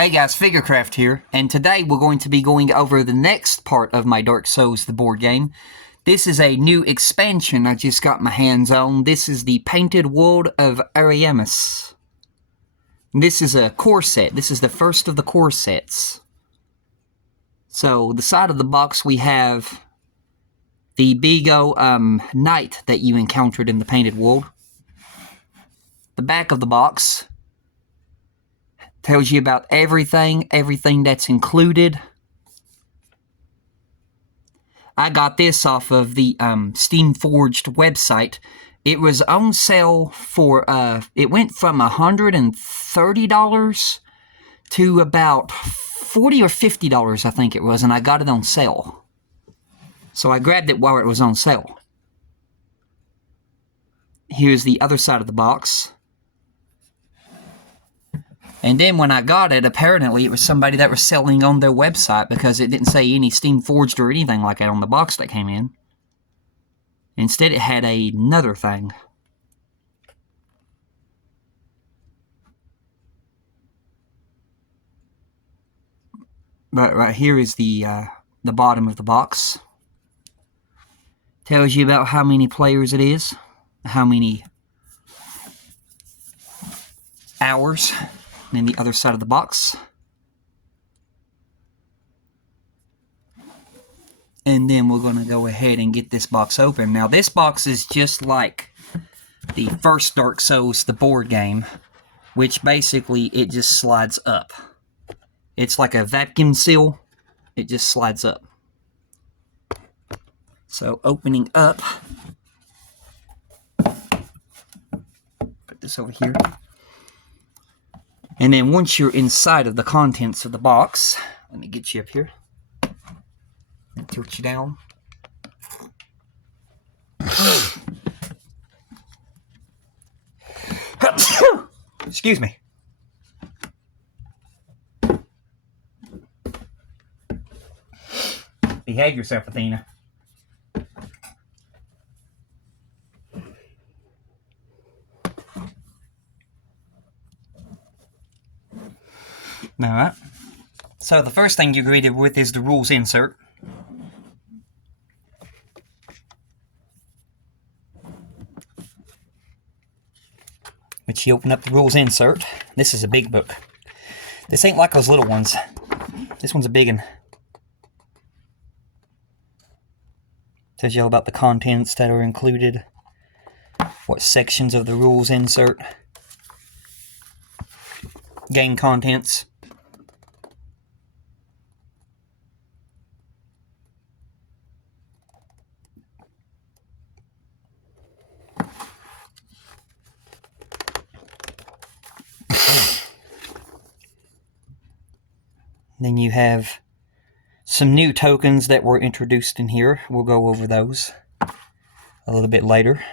Hey guys, Figurecraft here, and today we're going to be going over the next part of my Dark Souls, the board game. This is a new expansion I just got my hands on. This is the Painted World of Ariamis. This is a core set. This is the first of the core sets. So, the side of the box we have the big knight that you encountered in the Painted World. The back of the box tells you about everything that's included. I got this off of the Steamforged website. It was on sale for, it went from $130 to about $40 or $50, I think it was, and I got it on sale. So I grabbed it while it was on sale. Here's the other side of the box. And then when I got it, apparently it was somebody that was selling on their website because it didn't say any Steamforged or anything like that on the box that came in. Instead, it had another thing. But right here is the bottom of the box. Tells you about how many players it is, how many hours. And then the other side of the box. And then we're going to go ahead and get this box open. Now this box is just like the first Dark Souls, the board game, which basically it just slides up. It's like a vacuum seal. It just slides up. So opening up. Put this over here. And then once you're inside of the contents of the box, let me get you up here. Tilt you down. Excuse me. Behave yourself, Athena. Alright, so the first thing you're greeted with is the rules insert. Which you open up the rules insert. This is a big book. This ain't like those little ones. This one's a big one. Tells you all about the contents that are included. What sections of the rules insert. Game contents. Then you have some new tokens that were introduced in here. We'll go over those a little bit later.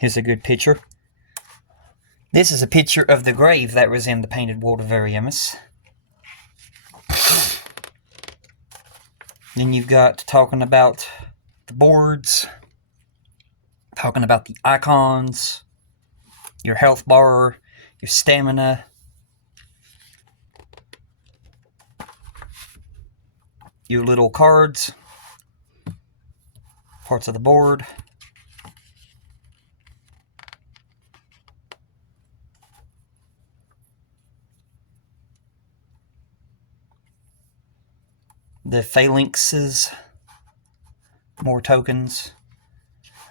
Here's a good picture. This is a picture of the grave that was in the Painted World of Ariamis. Then you've got talking about the boards, talking about the icons, your health bar, your stamina, your little cards, parts of the board, the phalanxes, more tokens.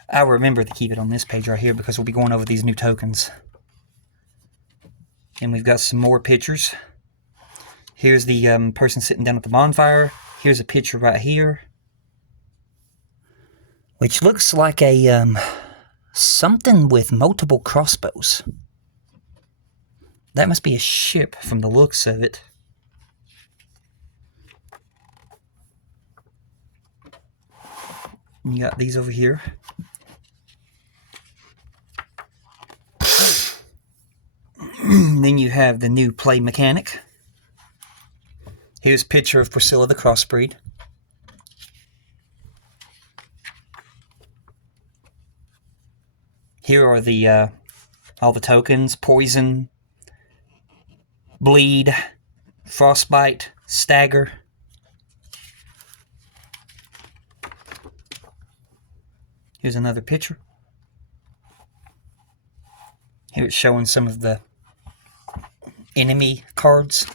I'll remember to keep it on this page right here because we'll be going over these new tokens. And we've got some more pictures. Here's the person sitting down at the bonfire. Here's a picture right here, which looks like a something with multiple crossbows. That must be a ship from the looks of it. You got these over here. Then you have the new play mechanic. Here's a picture of Priscilla the Crossbreed. Here are the all the tokens: poison, bleed, Frostbite, Stagger. Here's another picture. Here it's showing some of the enemy cards.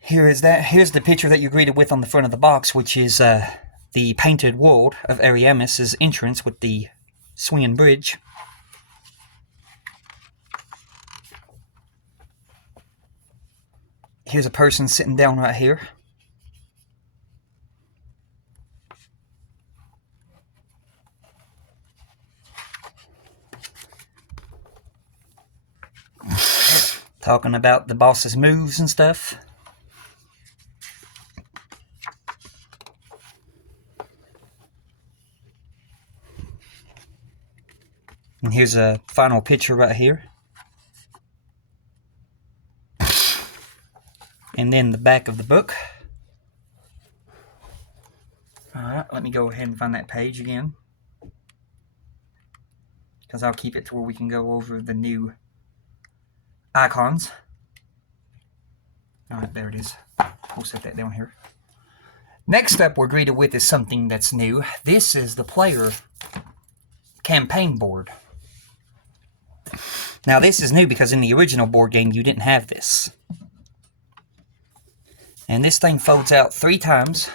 Here's the picture that you're greeted with on the front of the box, which is the painted world of Ariamis' entrance with the swinging bridge. Here's a person sitting down right here. Talking about the boss's moves and stuff. And here's a final picture right here. And then the back of the book. Alright, let me go ahead and find that page again, because I'll keep it to where we can go over the new icons. Alright, there it is. We'll set that down here. Next up we're greeted with is something that's new. This is the player campaign board. Now this is new because in the original board game you didn't have this. And this thing folds out 3 times.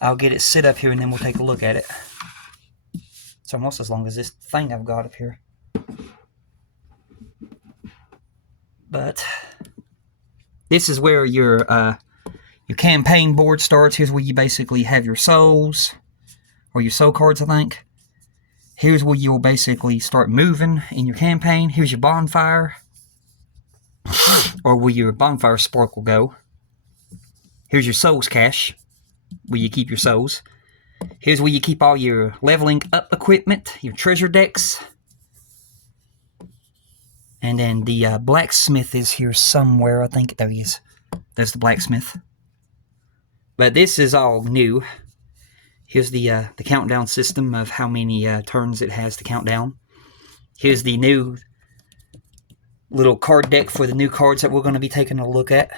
I'll get it set up here and then we'll take a look at it. It's almost as long as this thing I've got up here. But this is where your campaign board starts. Here's where you basically have your souls, or your soul cards, I think. Here's where you'll basically start moving in your campaign. Here's your bonfire, or where your bonfire spark will go. Here's your souls cache, where you keep your souls. Here's where you keep all your leveling up equipment, your treasure decks. And then the blacksmith is here somewhere, I think. There he is. There's the blacksmith. But this is all new. Here's the countdown system of how many turns it has to count down. Here's the new little card deck for the new cards that we're going to be taking a look at.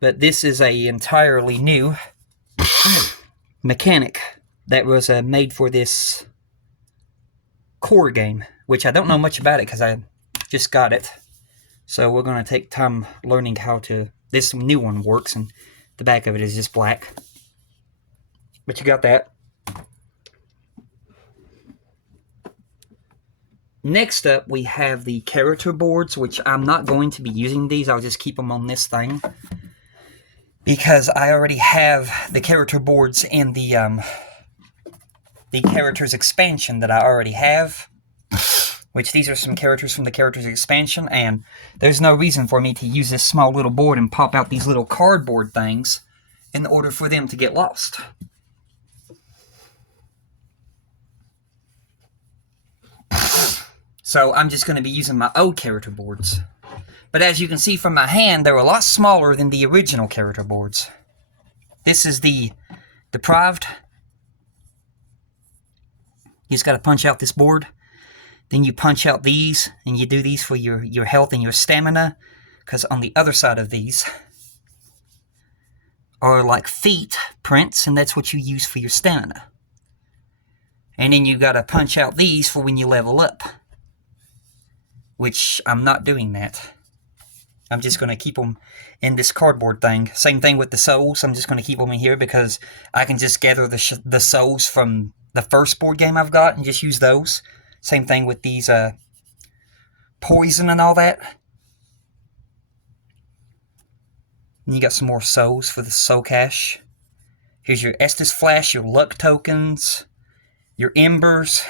But this is a entirely new mechanic that was made for this core game, which I don't know much about it because I just got it. So we're going to take time learning how this new one works, and the back of it is just black. But you got that. Next up, we have the character boards, which I'm not going to be using these. I'll just keep them on this thing, because I already have the character boards in the characters expansion that I already have. Which these are some characters from the characters expansion, and there's no reason for me to use this small little board and pop out these little cardboard things in order for them to get lost. So I'm just going to be using my old character boards. But as you can see from my hand, they're a lot smaller than the original character boards. This is the deprived. You just got to punch out this board. Then you punch out these, and you do these for your health and your stamina, because on the other side of these are like feet prints, and that's what you use for your stamina. And then you gotta punch out these for when you level up, which I'm not doing that. I'm just gonna keep them in this cardboard thing. Same thing with the souls. I'm just gonna keep them in here because I can just gather the souls from the first board game I've got and just use those. Same thing with these poison and all that. And you got some more souls for the soul cache. Here's your Estus Flash, your luck tokens, your embers.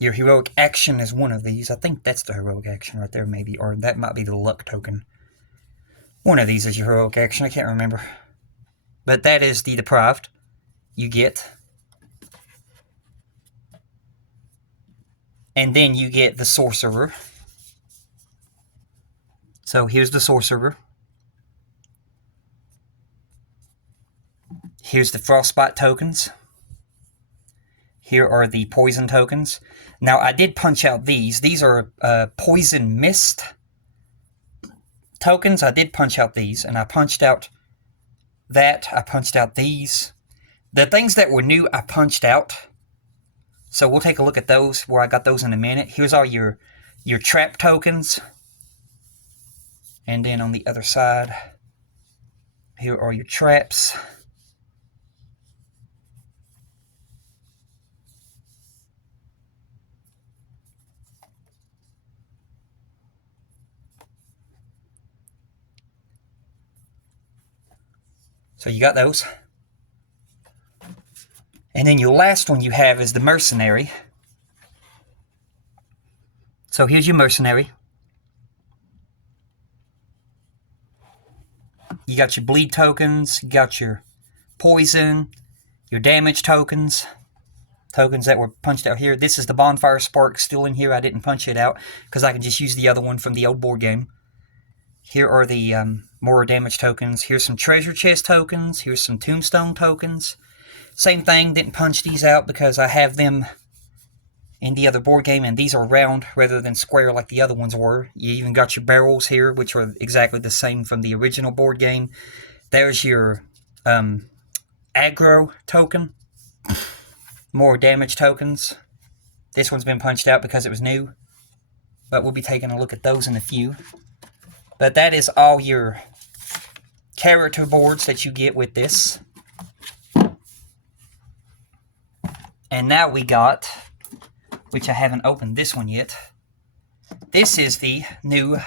Your heroic action is one of these. I think that's the heroic action right there, maybe. Or that might be the luck token. One of these is your heroic action. I can't remember. But that is the deprived. You get. And then you get the sorcerer. So here's the sorcerer. Here's the frostbite tokens. Here are the poison tokens. Now, I did punch out these. These are poison mist tokens. I did punch out these, and I punched out that. I punched out these. The things that were new, I punched out. So we'll take a look at those, where I got those in a minute. Here's all your trap tokens. And then on the other side, here are your traps. So you got those. And then your last one you have is the mercenary. So here's your mercenary. You got your bleed tokens, you got your poison, your damage tokens, tokens that were punched out here. This is the bonfire spark still in here. I didn't punch it out because I can just use the other one from the old board game. Here are the more damage tokens. Here's some treasure chest tokens. Here's some tombstone tokens. Same thing, didn't punch these out because I have them in the other board game, and these are round rather than square like the other ones were. You even got your barrels here, which are exactly the same from the original board game. There's your aggro token. More damage tokens. This one's been punched out because it was new, but we'll be taking a look at those in a few. But that is all your character boards that you get with this. And now we got, which I haven't opened this one yet, this is the new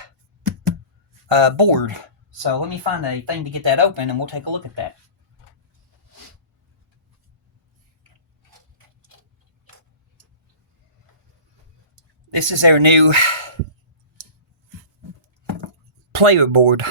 board. So let me find a thing to get that open and we'll take a look at that. This is our new player board.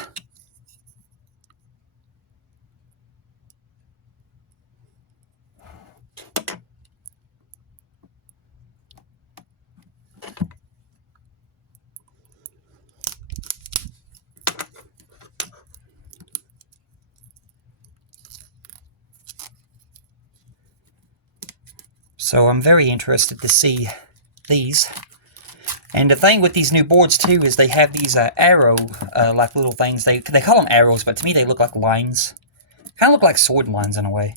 So I'm very interested to see these. And the thing with these new boards too is they have these arrow like little things. They call them arrows, but to me they look like lines. Kind of look like sword lines in a way.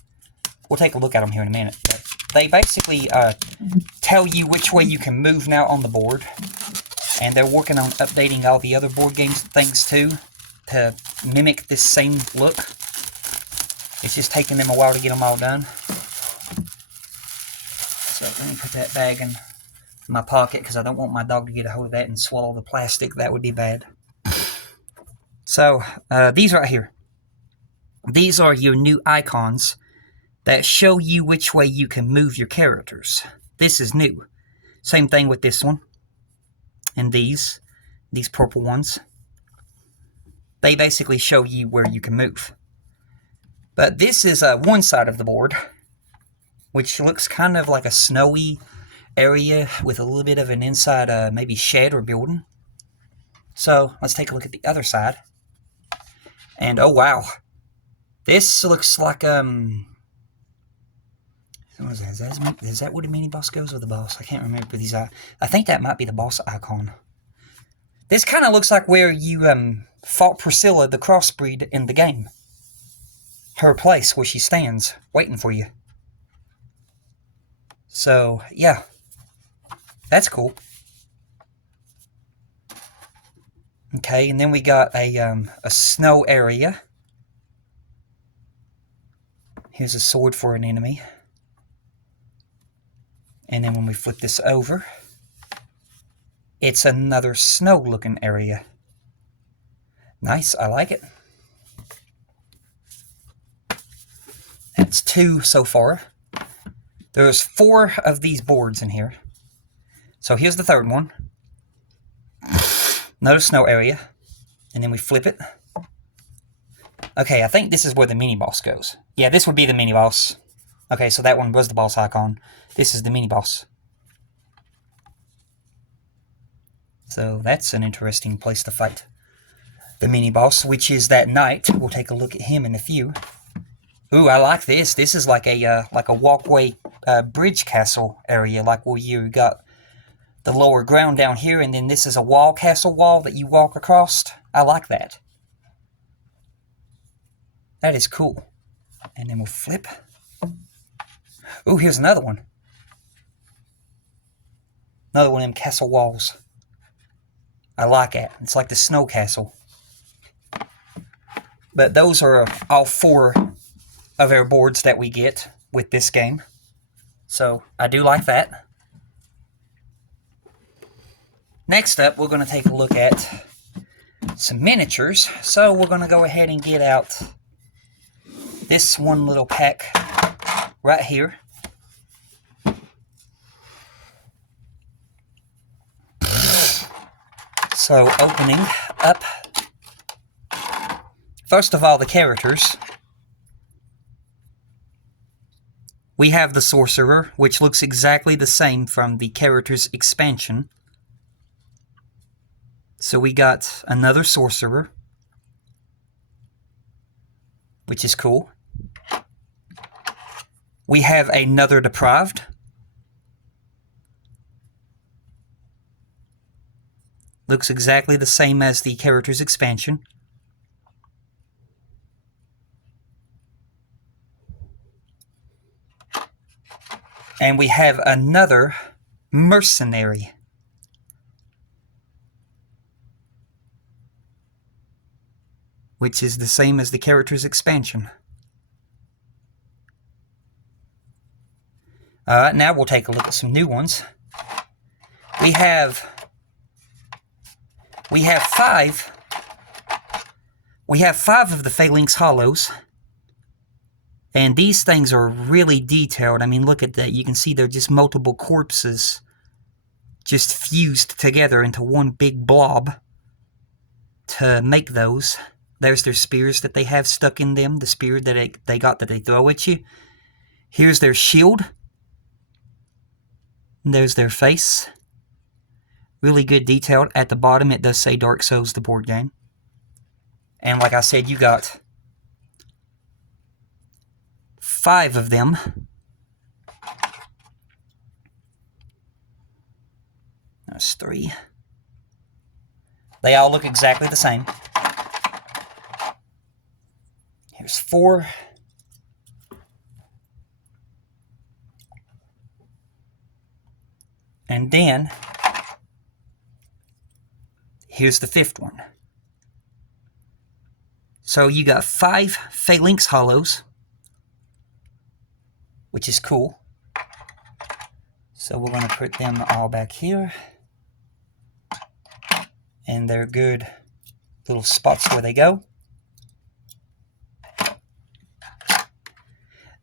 We'll take a look at them here in a minute. But they basically tell you which way you can move now on the board. And they're working on updating all the other board games things too to mimic this same look. It's just taking them a while to get them all done. So let me put that bag in my pocket because I don't want my dog to get a hold of that and swallow the plastic. That would be bad. So these right here. These are your new icons that show you which way you can move your characters. This is new. Same thing with this one. And these purple ones. They basically show you where you can move. But this is one side of the board, which looks kind of like a snowy area with a little bit of an inside maybe shed or building. So let's take a look at the other side. And oh wow, this looks like what is that? Is that where the mini boss goes, or the boss? I can't remember these. I think that might be the boss icon. This kind of looks like where you fought Priscilla, the crossbreed, in the game. Her place where she stands waiting for you. So yeah, that's cool. Okay, and then we got a snow area. Here's a sword for an enemy. And then when we flip this over, it's another snow-looking area. Nice, I like it. That's 2 so far. There's 4 of these boards in here. So here's the 3rd one. Another snow area. And then we flip it. Okay, I think this is where the mini-boss goes. Yeah, this would be the mini-boss. Okay, so that one was the boss icon. This is the mini-boss. So that's an interesting place to fight the mini-boss, which is that knight. We'll take a look at him in a few. Ooh, I like this. This is like a walkway bridge castle area, like where you got the lower ground down here, and then this is a wall, castle wall that you walk across. I like that. That is cool. And then we'll flip. Ooh, here's another one. Another one of them castle walls. I like it. It's like the snow castle. But those are all 4 of our boards that we get with this game. So I do like that. Next up, we're going to take a look at some miniatures. So we're going to go ahead and get out this one little pack right here. So opening up, first of all, the characters. We have the Sorcerer, which looks exactly the same from the characters expansion. So we got another Sorcerer, which is cool. We have another Deprived. Looks exactly the same as the character's expansion. And we have another Mercenary. Which is the same as the character's expansion. Now we'll take a look at some new ones. We have 5. We have 5 of the Phalanx Hollows. And these things are really detailed. I mean, look at that. You can see they're just multiple corpses just fused together into one big blob to make those. There's their spears that they have stuck in them, the spear that they got that they throw at you. Here's their shield. And there's their face. Really good detail. At the bottom, it does say Dark Souls, the board game. And like I said, you got 5 of them. That's 3. They all look exactly the same. Here's 4. And then, here's the 5th one. So you got 5 Phalanx Hollows, which is cool. So we're going to put them all back here. And they're good little spots where they go.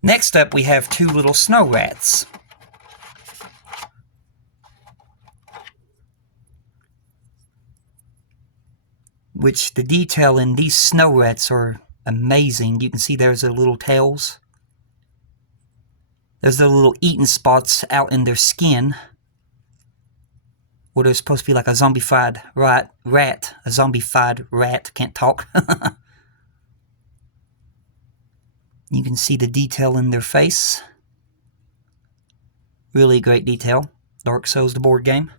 Next up, we have 2 little snow rats. Which the detail in these snow rats are amazing. You can see there's their little tails. There's their little eating spots out in their skin. What is supposed to be like a zombified rat. A zombified rat. Can't talk. You can see the detail in their face. Really great detail. Dark Souls, the board game.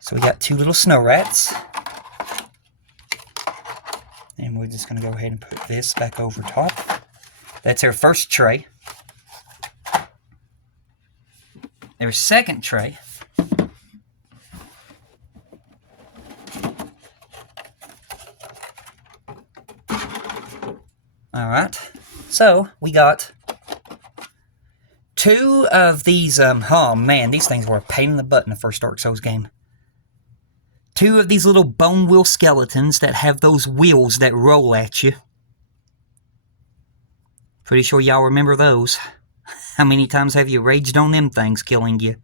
So we got 2 little snow rats. And we're just going to go ahead and put this back over top. That's our first tray. Our second tray. Alright. So, we got 2 of these, oh man, these things were a pain in the butt in the first Dark Souls game. 2 of these little bone wheel skeletons that have those wheels that roll at you. Pretty sure y'all remember those. How many times have you raged on them things killing you?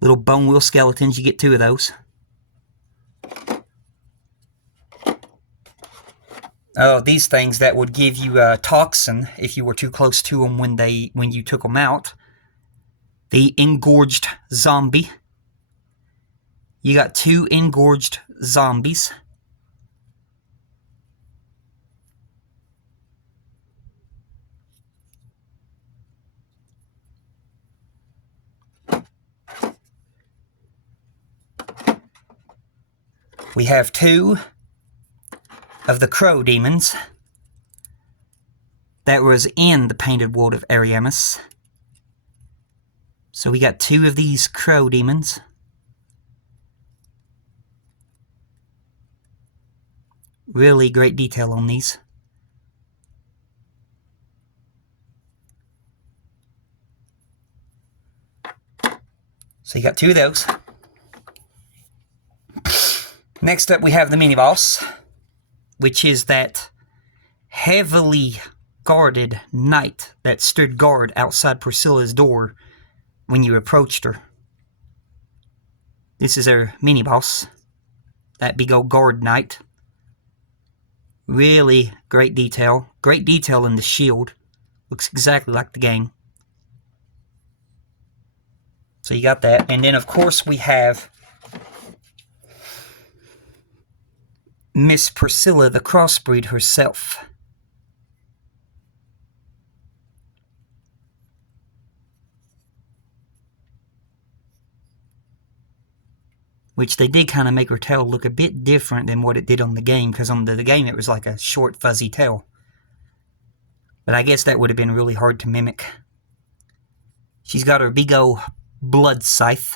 Little bone wheel skeletons, you get 2 of those. Oh, these things that would give you a toxin if you were too close to them when you took them out. The engorged zombie. You got 2 engorged zombies. We have 2 of the crow demons that was in the painted world of Ariamis. So we got 2 of these crow demons. Really great detail on these. So you got 2 of those. Next up we have the mini-boss, which is that heavily guarded knight that stood guard outside Priscilla's door when you approached her. This is our mini-boss, that big old guard knight. Really great detail. Great detail in the shield. Looks exactly like the game. So you got that. And then, of course, we have Miss Priscilla, the crossbreed herself. Which they did kind of make her tail look a bit different than what it did on the game, because on the game it was like a short, fuzzy tail. But I guess that would have been really hard to mimic. She's got her big old blood scythe.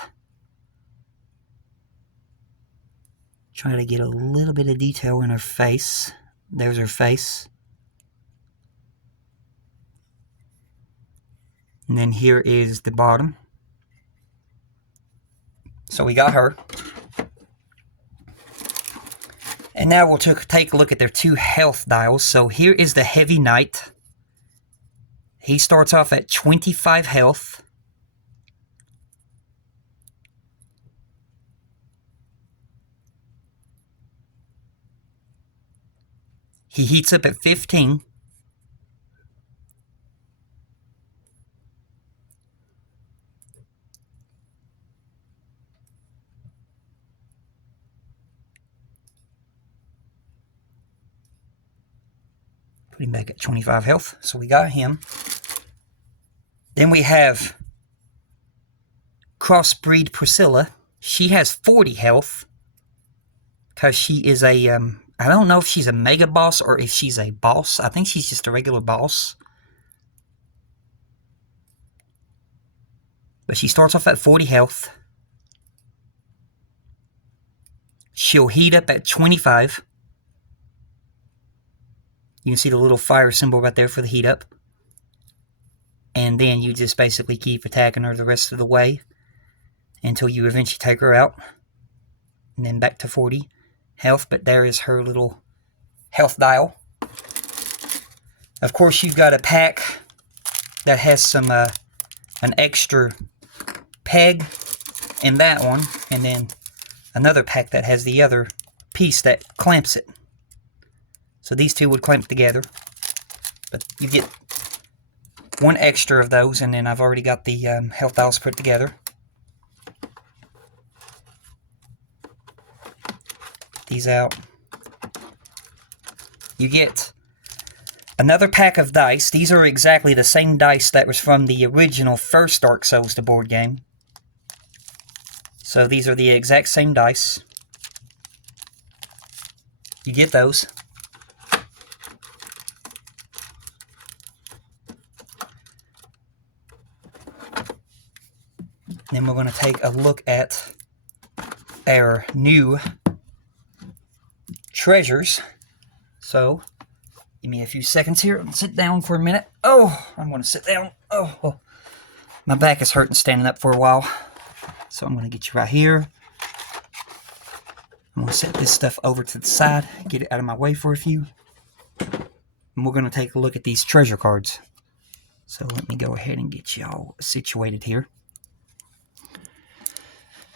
Try to get a little bit of detail in her face. There's her face. And then here is the bottom. So we got her. And now we'll take a look at their 2 health dials. So here is the Heavy Knight. He starts off at 25 health. He heats up at 15. Put him back at 25 health. So we got him. Then we have Crossbreed Priscilla. She has 40 health. Because she is a, I don't know if she's a mega boss or if she's a boss. I think she's just a regular boss. But she starts off at 40 health. She'll heat up at 25. You can see the little fire symbol right there for the heat up. And then you just basically keep attacking her the rest of the way until you eventually take her out. And then back to 40 health. But there is her little health dial. Of course, you've got a pack that has some an extra peg in that one. And then another pack that has the other piece that clamps it. So these 2 would clamp together. But you get 1 extra of those, and then I've already got the health dials put together. Get these out. You get another pack of dice. These are exactly the same dice that was from the original first Dark Souls, the board game. So these are the exact same dice. You get those. Then we're going to take a look at our new treasures. So, give me a few seconds here and sit down for a minute. Oh, I'm going to sit down. Oh, my back is hurting standing up for a while. So I'm going to get you right here. I'm going to set this stuff over to the side, get it out of my way for a few. And we're going to take a look at these treasure cards. So let me go ahead and get you all situated here.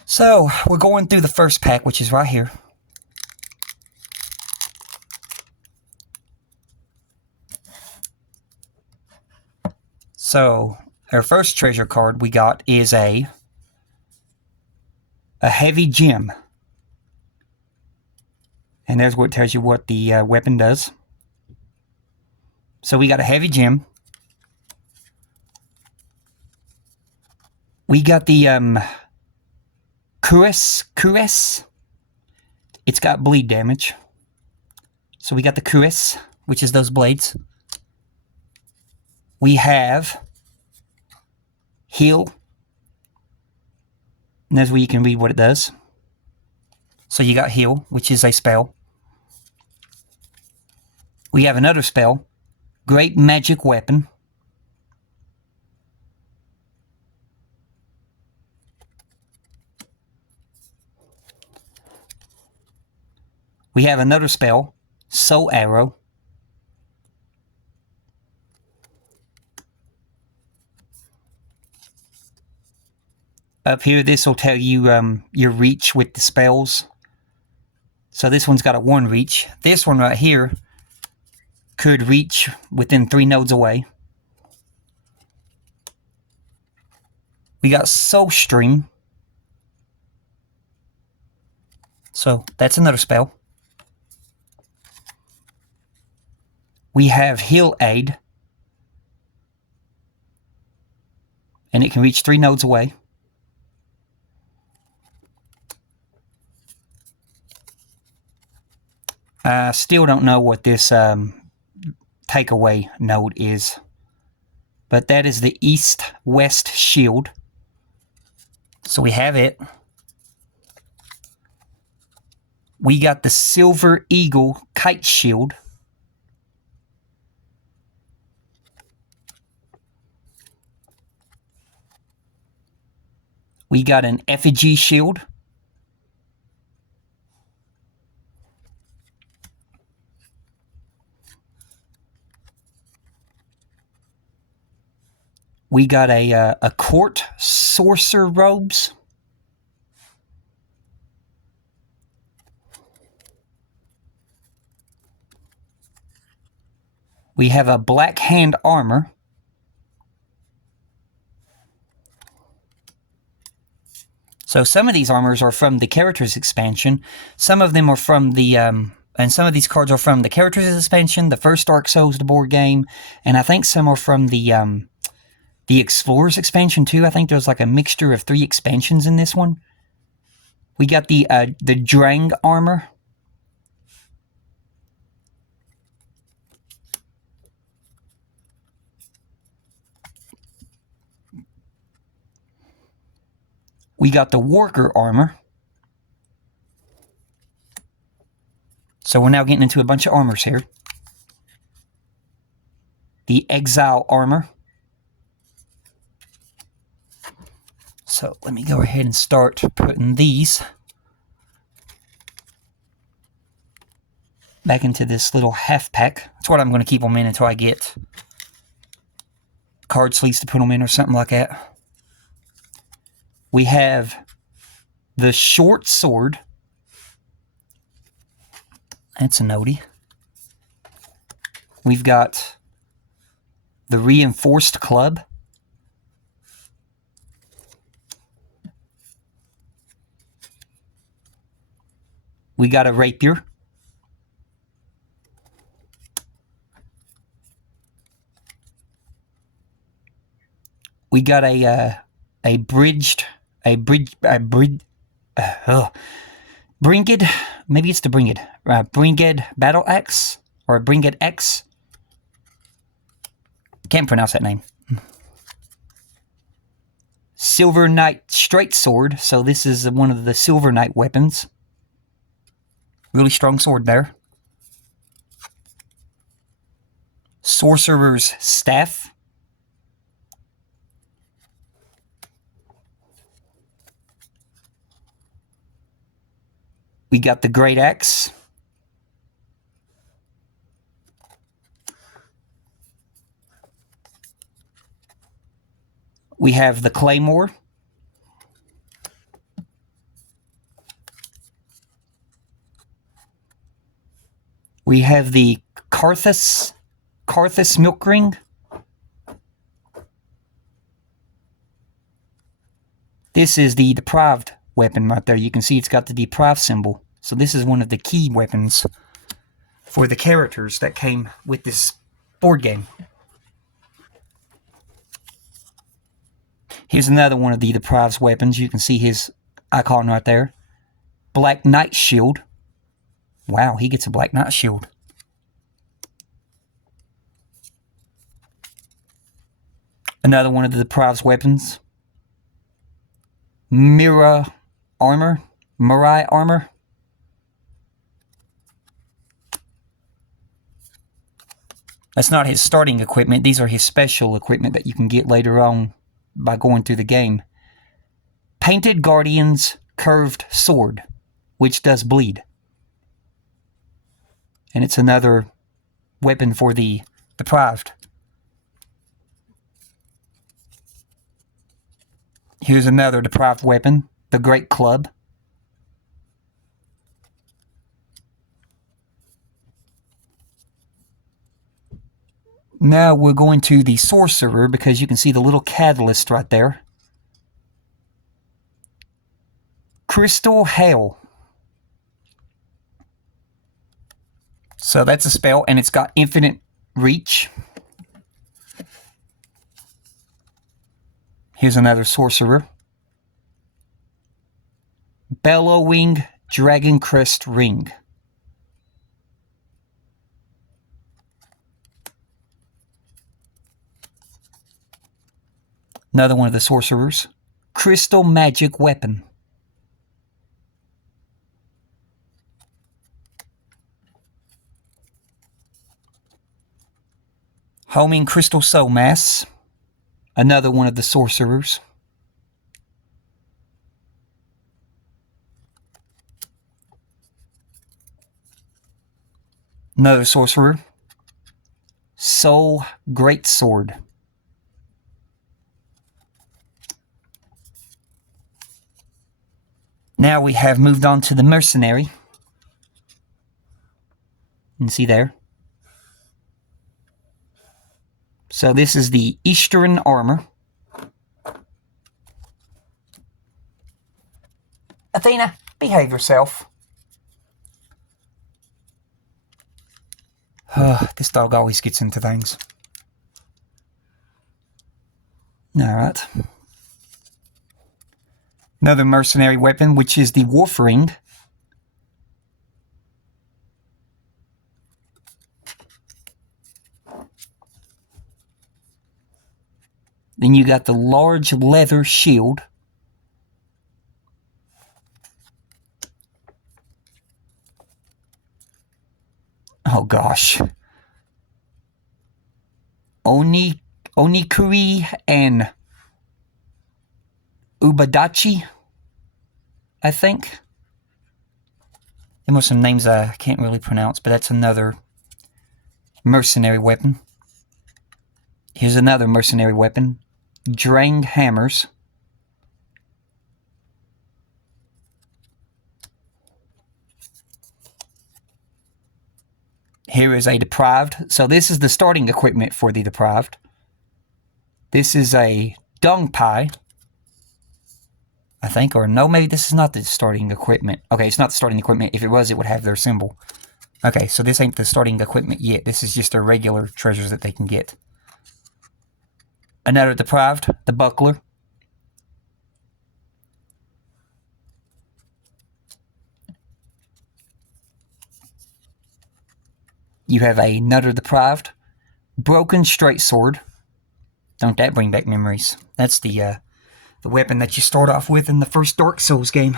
So, we're going through the first pack, which is right here. So, our first treasure card we got is a heavy gem. And there's what tells you what the weapon does. So, we got a heavy gem. We got the Cuirass. it's got bleed damage. So we got the cuirass, which is those blades. We have heal. And that's where you can read what it does. So you got heal, which is a spell. We have another spell, Great Magic Weapon. We have another spell, Soul Arrow. Up here, this will tell you your reach with the spells. So this one's got a 1 reach. This one right here could reach within 3 nodes away. We got Soul Stream. So that's another spell. We have Heal Aid. And it can reach 3 nodes away. I still don't know what this takeaway node is. But that is the East-West Shield. So we have it. We got the Silver Eagle Kite Shield. We got an Effigy Shield. We got a Court Sorcerer Robes. We have a Black Hand Armor. So some of these armors are from the Characters expansion. Some of them are from the, and some of these cards are from the Characters expansion, the first Dark Souls, the board game, and I think some are from the Explorers expansion too. I think there's like a mixture of 3 expansions in this one. We got the Drang armor. We got the Worker armor. So we're now getting into a bunch of armors here. The Exile armor. So let me go ahead and start putting these back into this little half pack. That's what I'm going to keep them in until I get card sleeves to put them in or something like that. We have the Short Sword. That's a nodie. We've got the Reinforced Club. We got a Rapier. We got a Bringed, maybe it's the Bringed. Bringed Battle Axe, or a Bringed X. Can't pronounce that name. Silver Knight Straight Sword, so this is one of the Silver Knight weapons. Really strong sword there. Sorcerer's Staff. We got the Great Axe. We have the Claymore. We have the Karthus Milk Ring. This is the deprived weapon right there. You can see it's got the deprived symbol. So this is one of the key weapons for the characters that came with this board game. Here's another one of the deprived weapons. You can see his icon right there. Black Knight Shield. Wow, he gets a Black Knight shield. Another one of the deprived weapons. Mirai armor. That's not his starting equipment. These are his special equipment that you can get later on by going through the game. Painted Guardian's curved sword, which does bleed. And it's another weapon for the deprived. Here's another deprived weapon, the Great Club. Now we're going to the Sorcerer because you can see the little catalyst right there. Crystal Hail. So that's a spell, and it's got infinite reach. Here's another Sorcerer. Bellowing Dragon Crest Ring. Another one of the Sorcerers. Crystal Magic Weapon. Homing Crystal Soul Mass. Another one of the Sorcerers. Another Sorcerer. Soul Greatsword. Now we have moved on to the Mercenary. You can see there. So this is the Eastern Armor. Athena, behave yourself. This dog always gets into things. Alright. Another mercenary weapon, which is the Wolf Ring. Then you got the large leather shield. Oh gosh. Onikuri and Ubadachi, I think. There were some names I can't really pronounce, but that's another mercenary weapon. Here's another mercenary weapon. Drang Hammers. Here is a deprived. So this is the starting equipment for the deprived. This is a dung pie, I think, or no, maybe this is not the starting equipment. Okay, it's not the starting equipment. If it was, it would have their symbol. Okay, so this ain't the starting equipment yet. This is just their regular treasures that they can get. Another deprived, the buckler. You have another deprived, broken straight sword. Don't that bring back memories? That's the weapon that you start off with in the first Dark Souls game.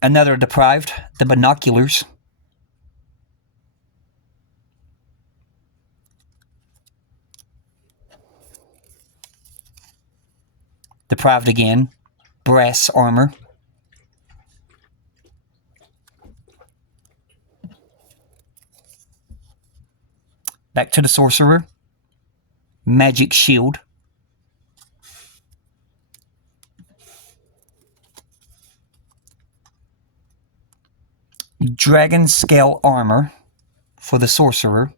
Another deprived, the binoculars. Deprived again, brass armor. Back to the sorcerer. Magic shield. Dragon scale armor for the sorcerer.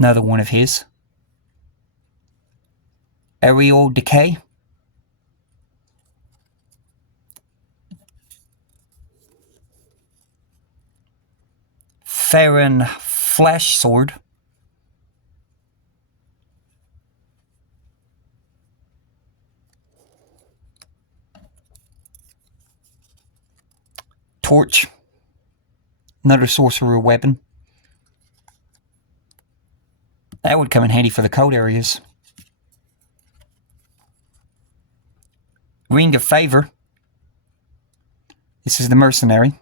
Another one of his. Aerial decay. Farron flash sword. Torch. Another sorcerer weapon. That would come in handy for the cold areas. Ring of Favor. This is the mercenary.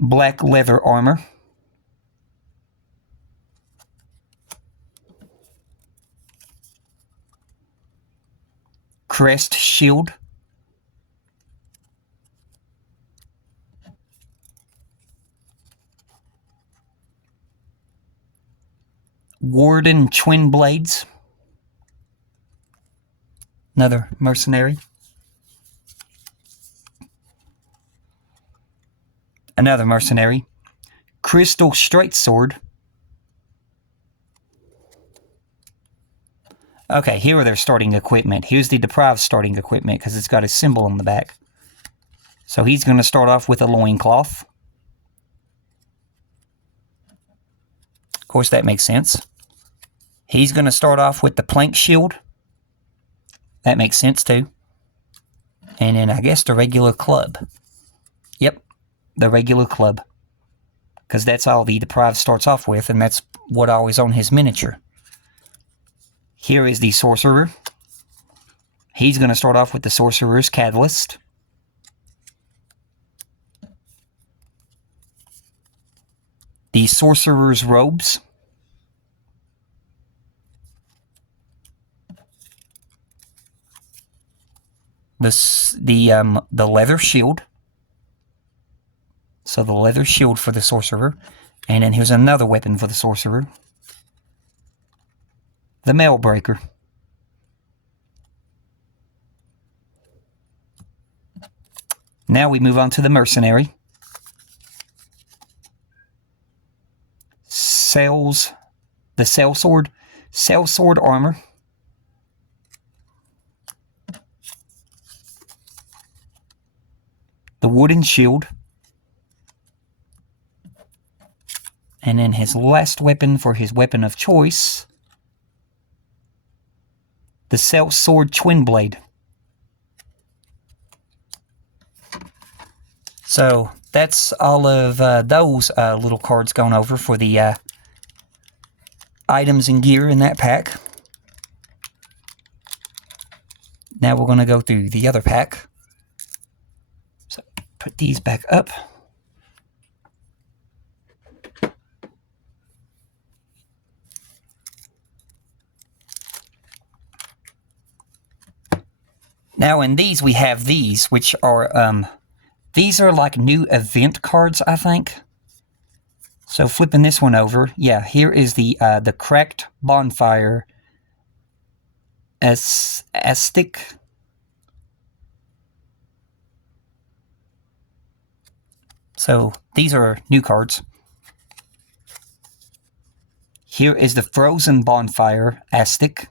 Black leather armor. Crest shield. Warden twin blades. Another mercenary. Another mercenary. Crystal straight sword. Okay, here are their starting equipment. Here's the deprived starting equipment because it's got a symbol on the back. So he's going to start off with a loincloth. Of course, that makes sense. He's going to start off with the plank shield. That makes sense too. And then I guess the regular club. Yep, the regular club. Because that's all the deprived starts off with, and that's what always on his miniature. Here is the sorcerer. He's going to start off with the sorcerer's catalyst. The sorcerer's robes. The leather shield. So the leather shield for the sorcerer. And then here's another weapon for the sorcerer. The Mailbreaker. Now we move on to the mercenary. The sellsword armor. The wooden shield. And then his last weapon for his weapon of choice, the sellsword twin blade. So that's all of those little cards gone over for the items and gear in that pack. Now we're going to go through the other pack. So put these back up. Now in these we have these, which are these are like new event cards, I think. So flipping this one over, yeah, here is the cracked bonfire astic. So these are new cards. Here is the frozen bonfire astic.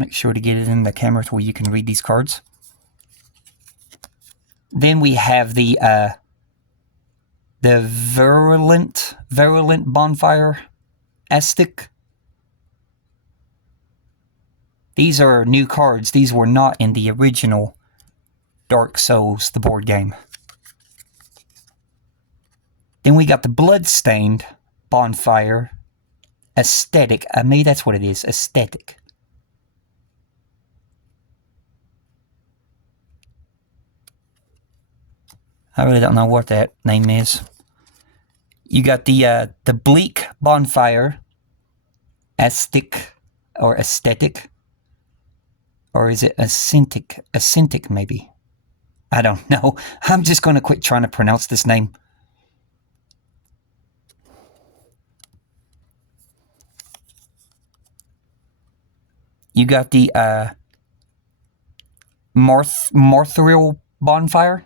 Make sure to get it in the camera to where you can read these cards. Then we have the virulent bonfire astic. These are new cards. These were not in the original Dark Souls, the board game. Then we got the bloodstained bonfire aesthetic. Maybe that's what it is, aesthetic. I really don't know what that name is. You got the bleak bonfire aesthetic or aesthetic. Or is it aesthetic maybe? I don't know. I'm just going to quit trying to pronounce this name. You got the Marthril bonfire.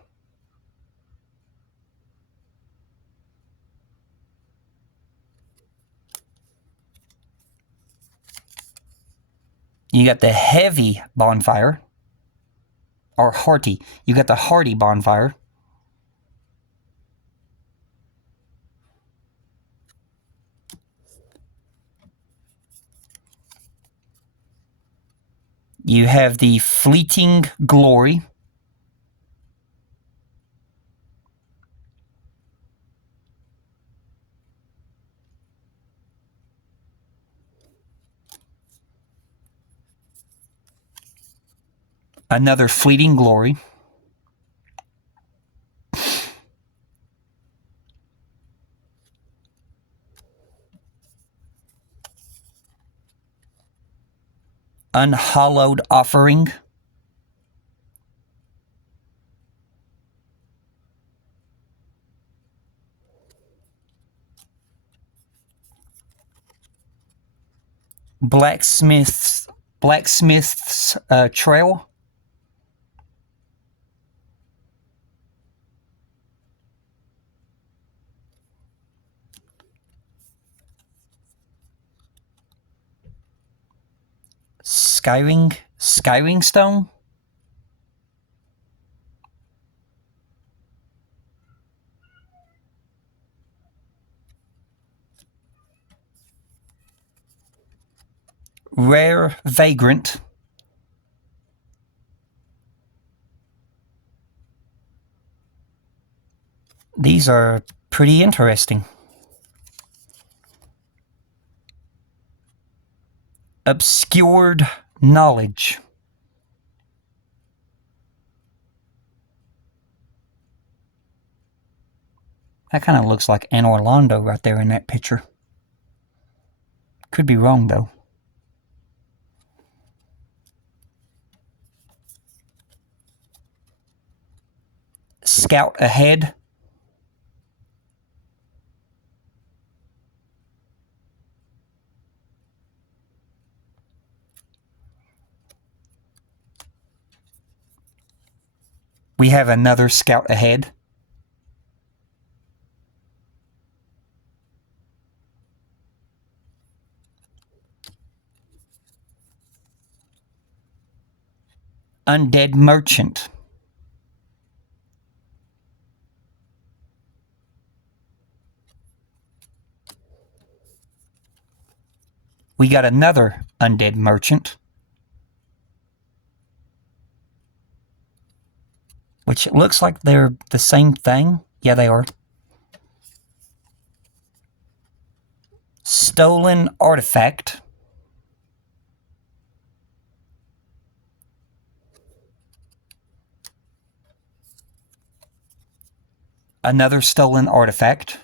You got the heavy bonfire. Or hearty. You got the hearty bonfire. You have the Fleeting Glory. Another Fleeting Glory. Unhallowed Offering. Blacksmith's Trail. Skyring Stone. Rare Vagrant. These are pretty interesting. Obscured Knowledge. That kind of looks like Anne Orlando right there in that picture. Could be wrong, though. Scout Ahead. We have another Scout Ahead. Undead Merchant. We got another Undead Merchant, which it looks like they're the same thing. Yeah, they are. Stolen Artifact. Another Stolen Artifact.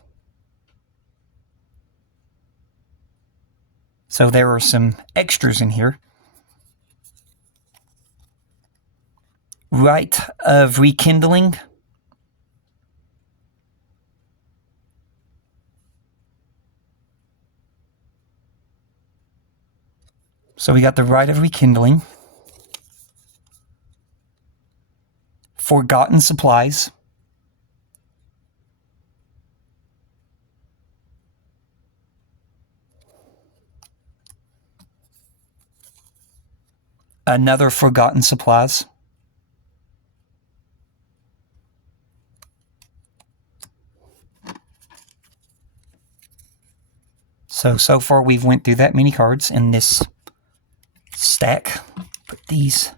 So there are some extras in here. Rite of Rekindling. So we got the Rite of Rekindling. Forgotten Supplies. Another Forgotten Supplies. So far we've went through that many cards in this stack. Put these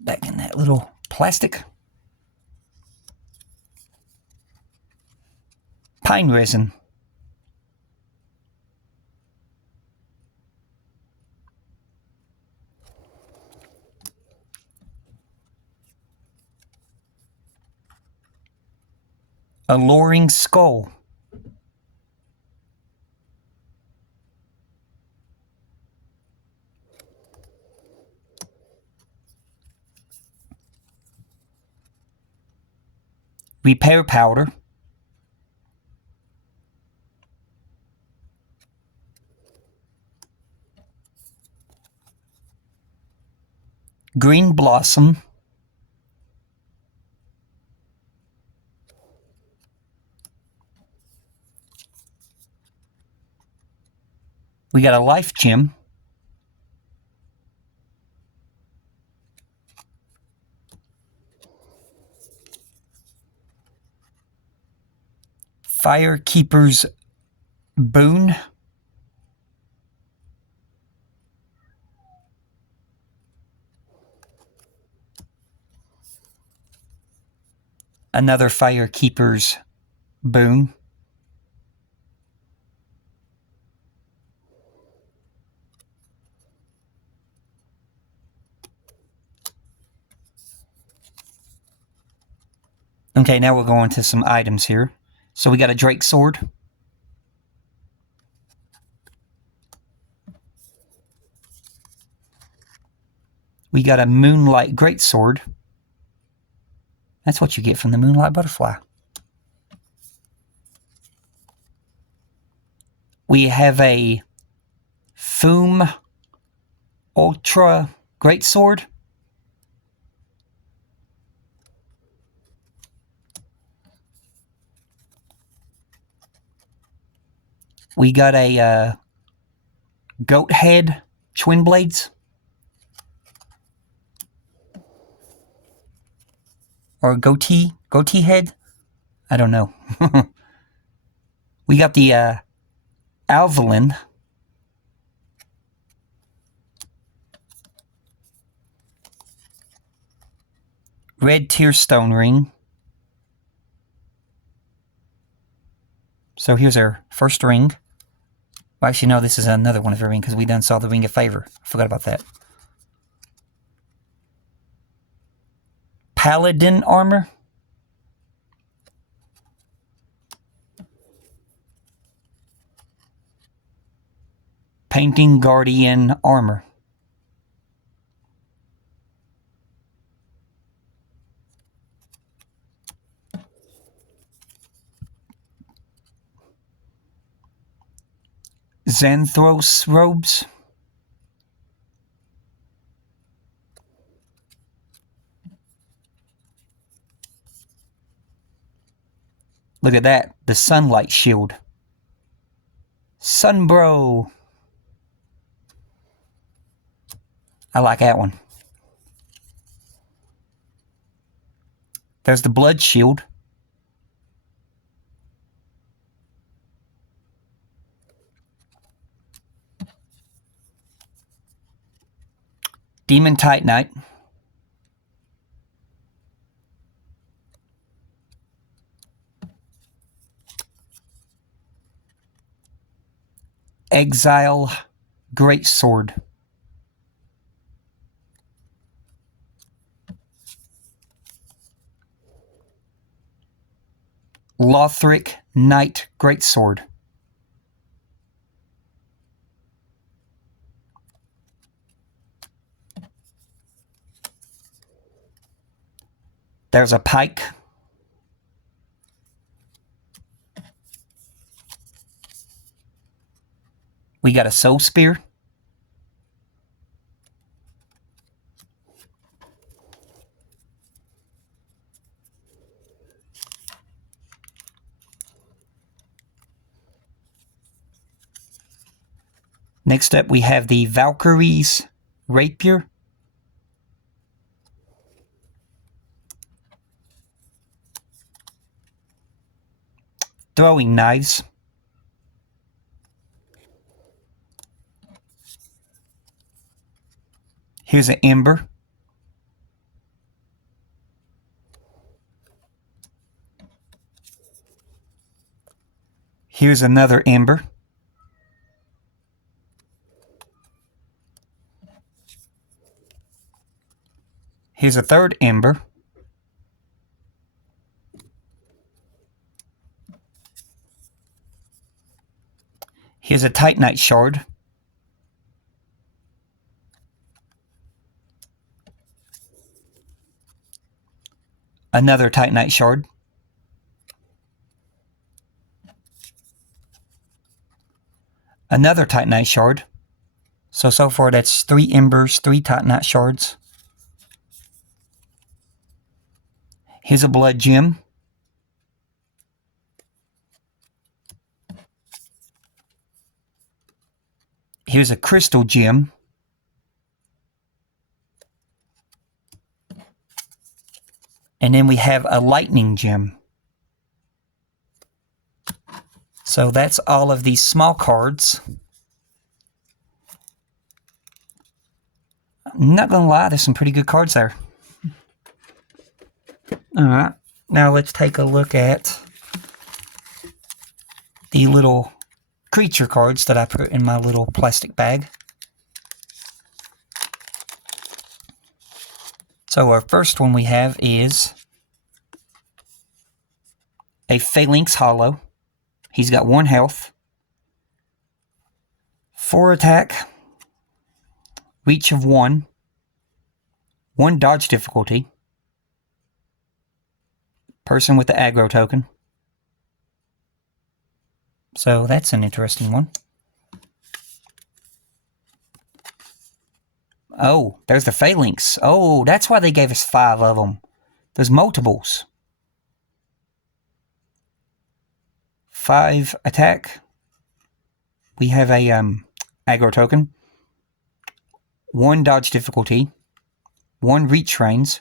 back in that little plastic. Pine Resin. Alluring Skull. Repair Powder. Green Blossom. We got a Life Gem. Firekeeper's Boon. Another Firekeeper's boon. Okay, now we'll go on to some items here. So we got a Drake sword. We got a Moonlight Greatsword. That's what you get from the Moonlight Butterfly. We have a Foom Ultra Greatsword. We got a Goat Head Twin Blades. Or goatee head? I don't know. We got the Alvalin. Red Tearstone Ring. So here's our first ring. Well, actually, no, this is another one of her ring because we done saw the Ring of Favor. I forgot about that. Paladin armor. Painting Guardian armor. Xanthos robes. Look at that, the Sunlight Shield. Sunbro. I like that one. There's the Blood Shield. Demon Titanite. Exile Greatsword. Lothric Knight Greatsword. There's a pike. We got a Soul Spear. Next up, we have the Valkyrie's Rapier. Throwing Knives. Here's an Ember. Here's another Ember. Here's a third Ember. Here's a Titanite Shard. Another Titanite Shard. Another Titanite Shard. So far that's 3 Embers, 3 Titanite Shards. Here's a Blood Gem. Here's a Crystal Gem. And then we have a Lightning Gem. So that's all of these small cards. I'm not gonna lie, there's some pretty good cards there. Alright, Now let's take a look at the little creature cards that I put in my little plastic bag. So our first one we have is a Phalanx Hollow. He's got 1 health, 4 attack, reach of 1, 1 dodge difficulty, person with the aggro token. So that's an interesting one. Oh, there's the Phalanx. Oh, that's why they gave us 5 of them. There's multiples. 5 attack. We have a aggro token. 1 dodge difficulty. 1 reach range.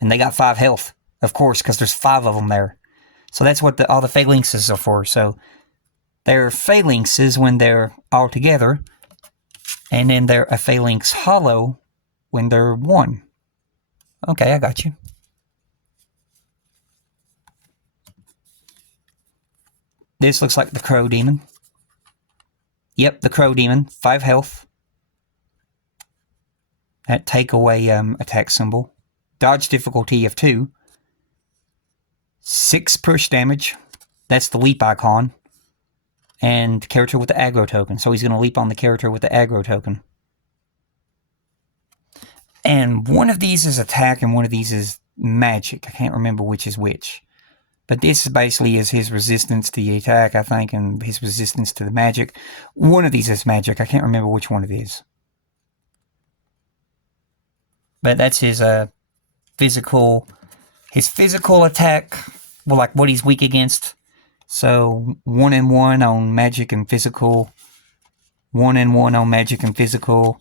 And they got 5 health. Of course, because there's 5 of them there. So that's what all the Phalanxes are for. So they're Phalanxes when they're all together. And then they're a Phalanx Hollow when they're 1. Okay, I got you. This looks like the Crow Demon. Yep, the Crow Demon. 5 health. That take away attack symbol. Dodge difficulty of 2. 6 push damage. That's the leap icon. And character with the aggro token. So he's going to leap on the character with the aggro token. And one of these is attack and one of these is magic. I can't remember which is which. But this basically is his resistance to the attack, I think, and his resistance to the magic. One of these is magic. I can't remember which one it is. But that's his physical attack. Well, like what he's weak against. So 1 and 1 on magic and physical. 1 and 1 on magic and physical.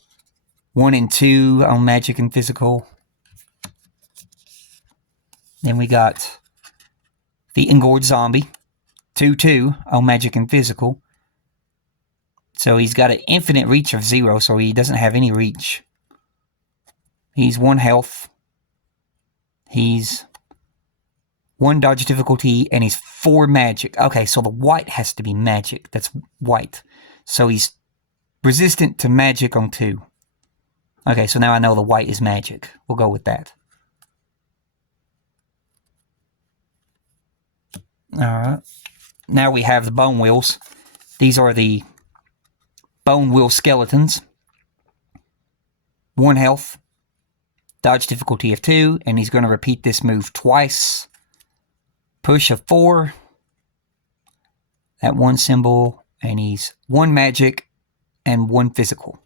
1 and 2 on magic and physical. Then we got the Engorged Zombie. 2/2 on magic and physical. So he's got an infinite reach of 0, so he doesn't have any reach. He's 1 health. He's 1 dodge difficulty, and he's 4 magic. Okay, so the white has to be magic. That's white. So he's resistant to magic on 2. Okay, so now I know the white is magic. We'll go with that. Alright. Now we have the Bone Wheels. These are the Bone Wheel Skeletons. 1 health. Dodge difficulty of 2, and he's going to repeat this move twice. Push of 4. That 1 symbol, and he's 1 magic and 1 physical.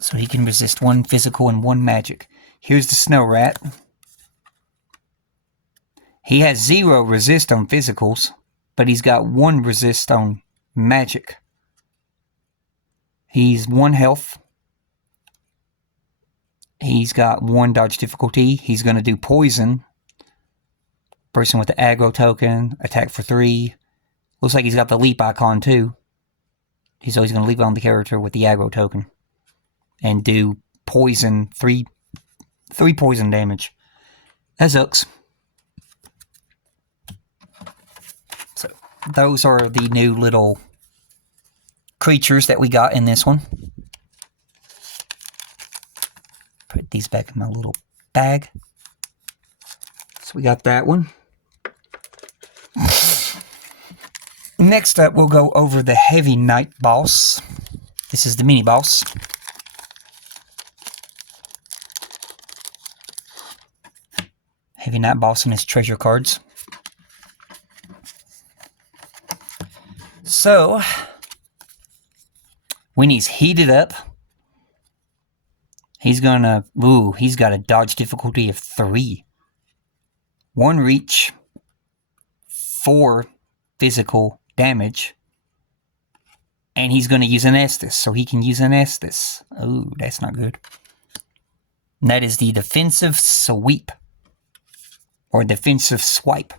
So he can resist 1 physical and 1 magic. Here's the Snow Rat. He has 0 resist on physicals, but he's got 1 resist on magic. He's 1 health. He's got 1 dodge difficulty. He's going to do poison. Person with the aggro token. Attack for 3. Looks like he's got the leap icon too. So he's going to leap on the character with the aggro token. And do poison. 3 poison damage. That sucks. So those are the new little creatures that we got in this one. Put these back in my little bag. So we got that one. Next up, we'll go over the Heavy Knight boss. This is the mini boss. Heavy Knight boss and his treasure cards. So, when he's heated up, he's gonna, he's got a dodge difficulty of 3. 1 reach, 4 physical damage, and he's gonna use an Estus, so he can use an Estus. Oh, that's not good. And that is the defensive sweep, or defensive swipe.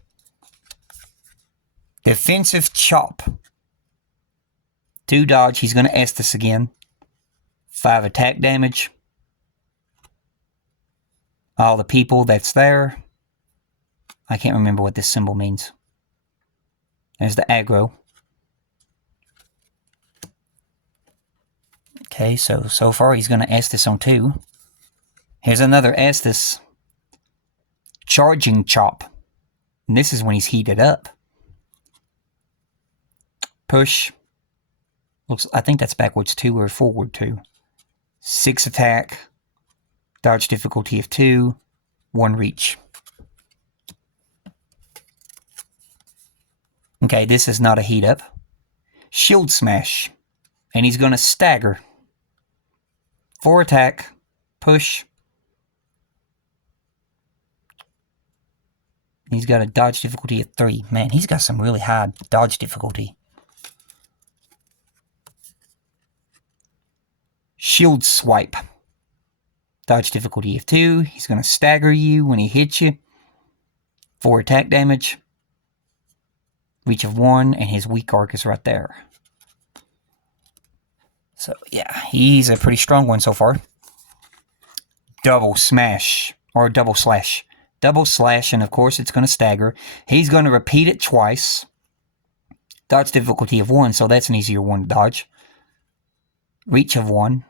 Defensive chop. 2 dodge, he's gonna Estus again. 5 attack damage. all the people that's there. I can't remember what this symbol means. There's the aggro. Okay, so far he's going to Estus on 2. Here's another Estus. Charging chop. And this is when he's heated up. Push. Looks, I think that's backwards 2 or forward 2. 6 attack. Dodge difficulty of 2. 1 reach. Okay, this is not a heat up. Shield smash. And he's going to stagger. 4 attack. Push. He's got a dodge difficulty of 3. Man, he's got some really high dodge difficulty. Shield swipe. Dodge difficulty of 2. He's going to stagger you when he hits you. 4 attack damage. Reach of 1, and his weak arc is right there. So, yeah, he's a pretty strong one so far. Double smash, or double slash. Double slash, and of course it's going to stagger. He's going to repeat it twice. Dodge difficulty of 1, so that's an easier one to dodge. Reach of 1.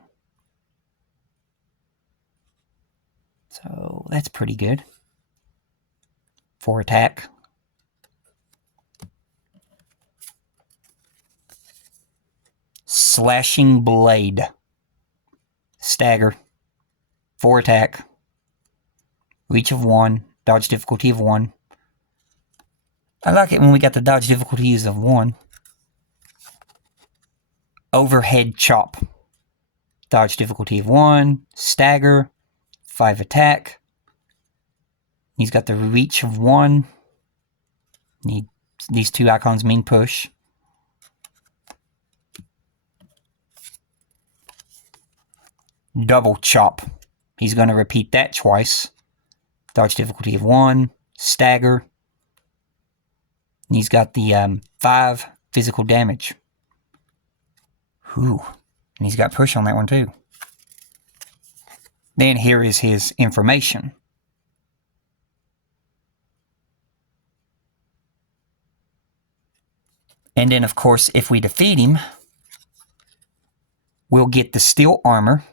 So that's pretty good. 4 attack. Slashing blade. Stagger. 4 attack. Reach of 1. Dodge difficulty of 1. I like it when we got the dodge difficulties of 1. Overhead chop. Dodge difficulty of 1. Stagger. 5 attack. He's got the reach of 1. These 2 icons mean push. Double chop. He's going to repeat that twice. Dodge difficulty of 1. Stagger. And he's got the 5 physical damage. Whew. And he's got push on that one too. Then here is his information. And then, of course, if we defeat him, we'll get the steel armor.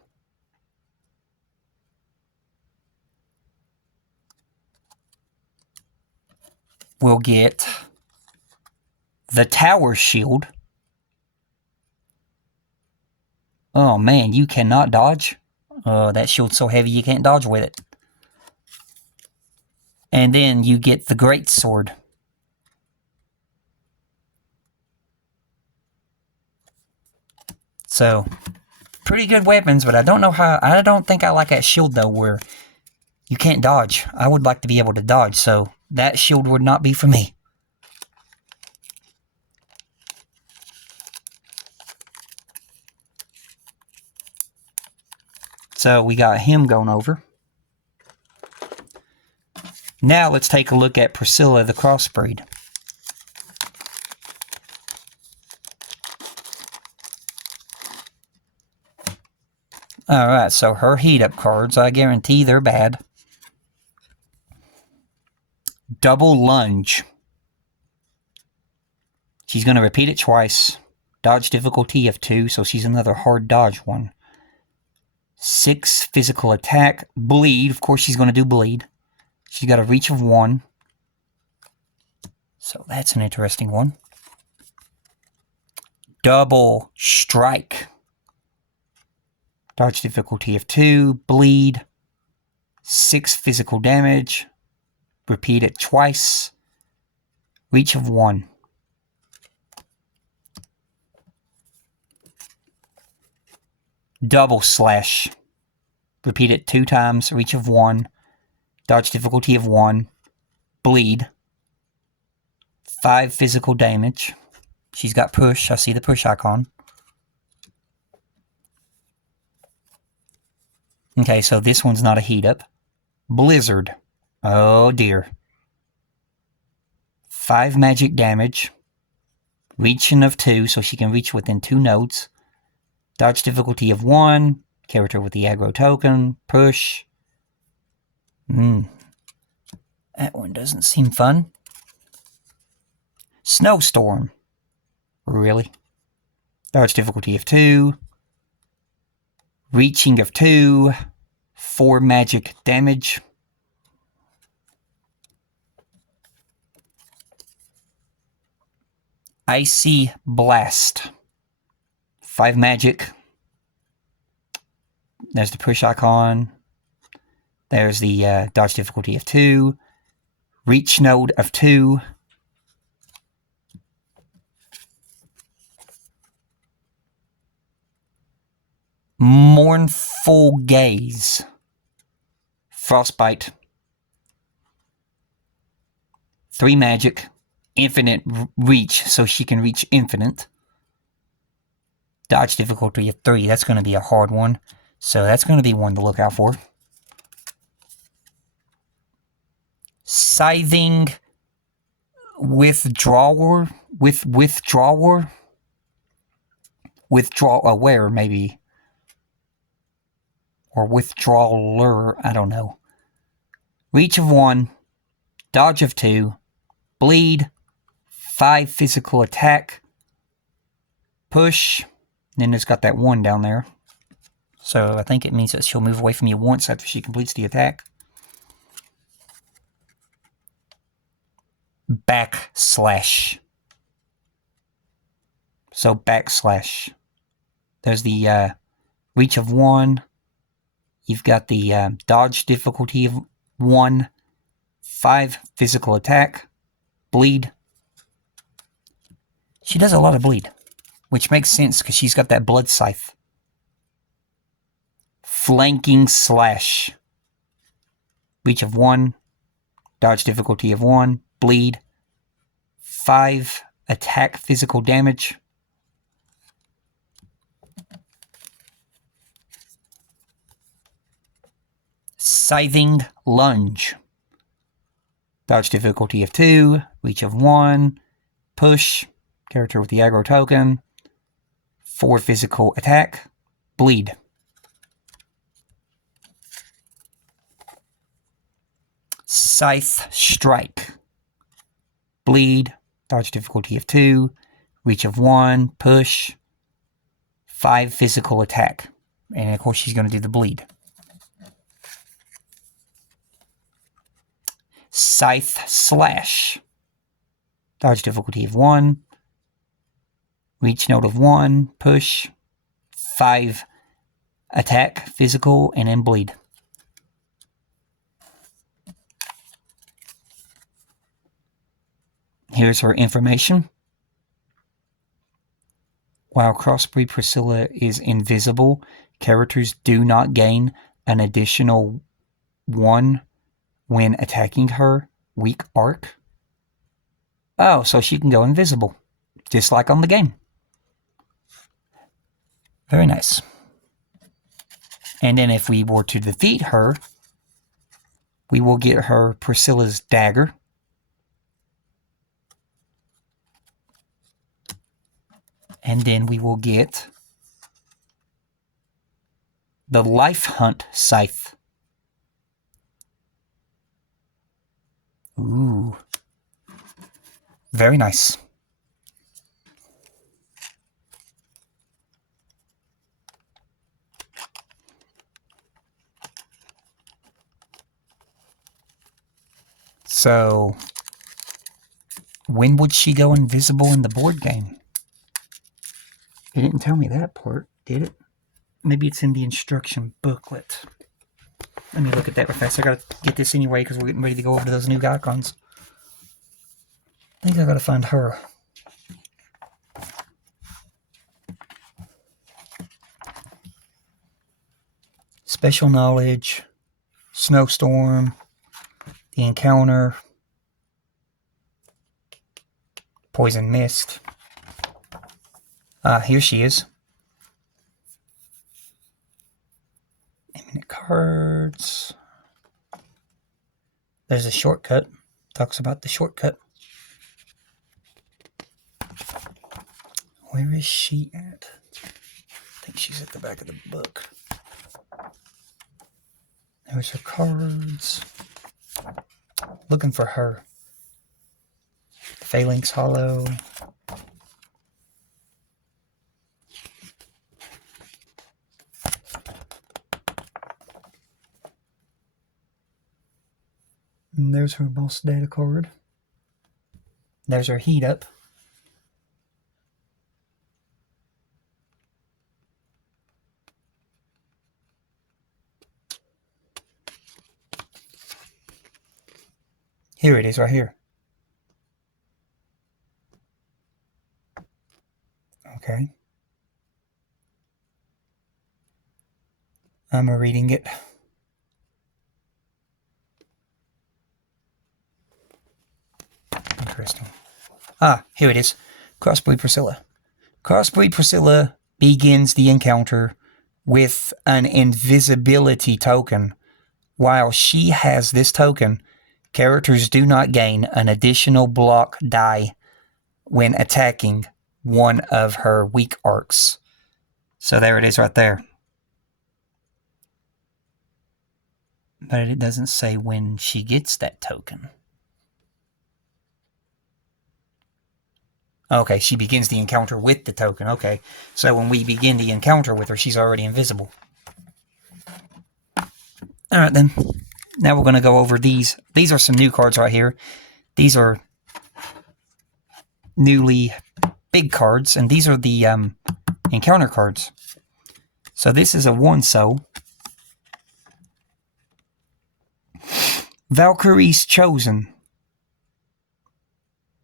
We'll get the tower shield. Oh man, you cannot dodge. That shield's so heavy you can't dodge with it. And then you get the great sword. So, pretty good weapons, but I don't know how. I don't think I like that shield though, where you can't dodge. I would like to be able to dodge, so that shield would not be for me. So we got him going over. Now let's take a look at Priscilla the Crossbreed. Alright, so her heat-up cards, I guarantee they're bad. Double lunge. She's going to repeat it twice. Dodge difficulty of 2, so she's another hard dodge one. 6 physical attack. Bleed, of course she's going to do bleed. She's got a reach of 1. So that's an interesting one. Double strike. Dodge difficulty of 2. Bleed. 6 physical damage. Repeat it twice. Reach of 1. Double slash. Repeat it 2 times. Reach of 1. Dodge difficulty of 1. Bleed. 5 physical damage. She's got push. I see the push icon. Okay, so this one's not a heat up. Blizzard. Oh dear. 5 magic damage. Reaching of 2, so she can reach within 2 nodes. Dodge difficulty of 1. Character with the aggro token. Push. That one doesn't seem fun. Snowstorm. Really? Dodge difficulty of 2. Reaching of 2. 4 magic damage. Icy Blast. 5 magic. There's the push icon. There's the dodge difficulty of 2. Reach node of 2. Mournful Gaze. Frostbite. 3 magic. Infinite reach, so she can reach infinite. Dodge difficulty of 3. That's going to be a hard one. So that's going to be one to look out for. Scything Withdrawer. Withdrawer, maybe. Or withdrawer, I don't know. Reach of 1. Dodge of 2. Bleed. 5 physical attack. Push. Then there's got that 1 down there. So I think it means that she'll move away from you once after she completes the attack. Backslash. So backslash. There's the reach of 1. You've got the dodge difficulty of 1. 5 physical attack. Bleed. She does a lot of bleed, which makes sense because she's got that blood scythe. Flanking Slash. Reach of 1. Dodge difficulty of 1. Bleed. 5 attack physical damage. Scything Lunge. Dodge difficulty of 2. Reach of 1. Push. Character with the aggro token. 4 physical attack. Bleed. Scythe Strike. Bleed. Dodge difficulty of 2. Reach of 1. Push. 5 physical attack. And of course she's going to do the bleed. Scythe Slash. Dodge difficulty of 1. Reach node of 1. Push. 5 attack, physical, and then bleed. Here's her information. While Crossbreed Priscilla is invisible, characters do not gain an additional 1 when attacking her. Weak arc. Oh, so she can go invisible, just like on the game. Very nice. And then if we were to defeat her, we will get her Priscilla's dagger. And then we will get the Life Hunt Scythe. Ooh. Very nice. So, when would she go invisible in the board game? It didn't tell me that part, did it? Maybe it's in the instruction booklet. Let me look at that real fast. I gotta get this anyway because we're getting ready to go over to those new icons. I think I gotta find her. Special Knowledge, Snowstorm, the Encounter, Poison Mist. Here she is. Eminent cards. There's a shortcut. Talks about the shortcut. Where is she at? I think she's at the back of the book. There's her cards. Looking for her. Phalanx Hollow. And there's her boss data card. There's her heat up. Here it is, right here. Okay. I'm reading it. Interesting. Ah, here it is. Crossbreed Priscilla. Crossbreed Priscilla begins the encounter with an invisibility token. While she has this token, characters do not gain an additional block die when attacking one of her weak arcs. So there it is right there. But it doesn't say when she gets that token. Okay, she begins the encounter with the token. Okay, so when we begin the encounter with her, she's already invisible. Alright then. Now we're going to go over these. These are some new cards right here. These are newly big cards, and these are the encounter cards. So this is a 1-so. Valkyrie's Chosen.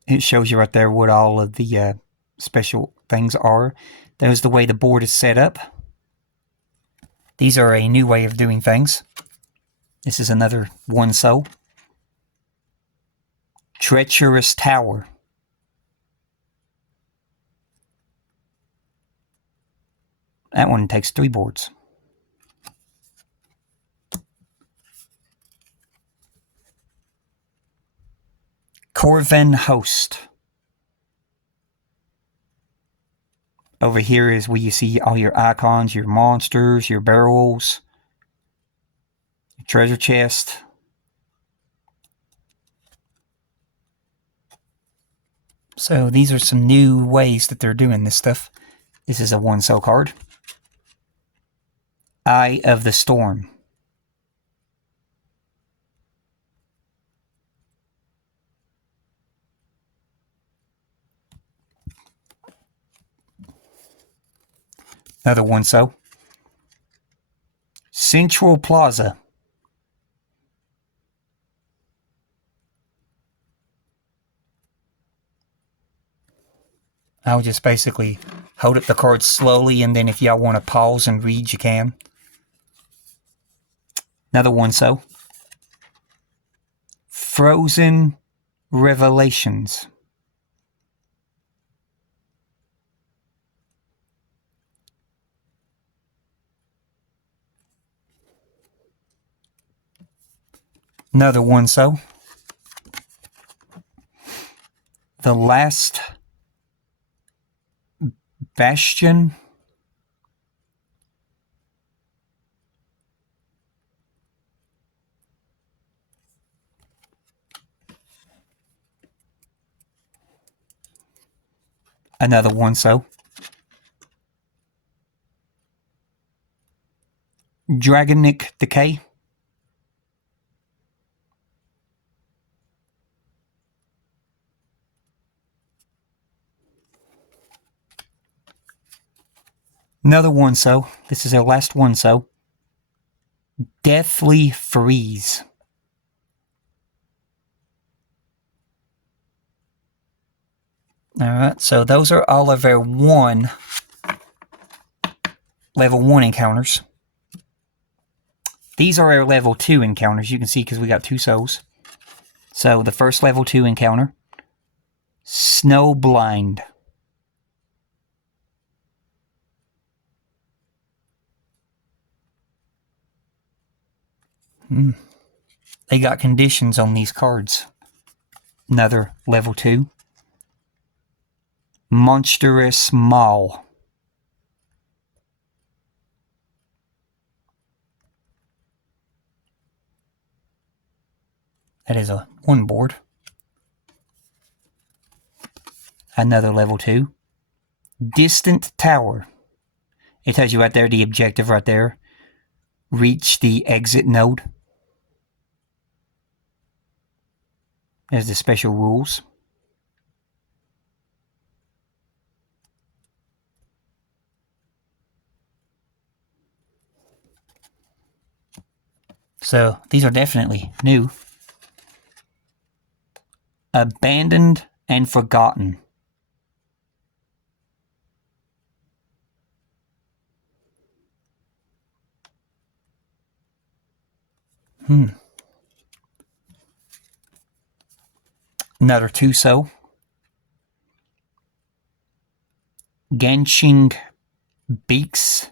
It shows you right there what all of the special things are. There's the way the board is set up. These are a new way of doing things. This is another 1-so. Treacherous Tower. That one takes 3 boards. Corven Host. Over here is where you see all your icons, your monsters, your barrels, your treasure chest. So these are some new ways that they're doing this stuff. This is a 1-so card. Eye of the Storm. Another 1-so. Central Plaza. I'll just basically hold up the cards slowly, and then if y'all want to pause and read, you can. Another 1-so. Frozen Revelations. Another 1-so. The Last Bastion. Another 1-so. Dragonic Decay. Another 1-so. This is our last 1-so. Deathly Freeze. Alright, so those are all of our level 1 encounters. These are our level 2 encounters, you can see, because we got 2 souls. So the first level 2 encounter, Snowblind. They got conditions on these cards. Another level 2. Monstrous Maw. That is a 1 board. Another level 2. Distant tower. It tells you right there the objective right there. Reach the exit node. There's the special rules. So these are definitely new. Abandoned and forgotten. Another 2 so. Genshin Beaks.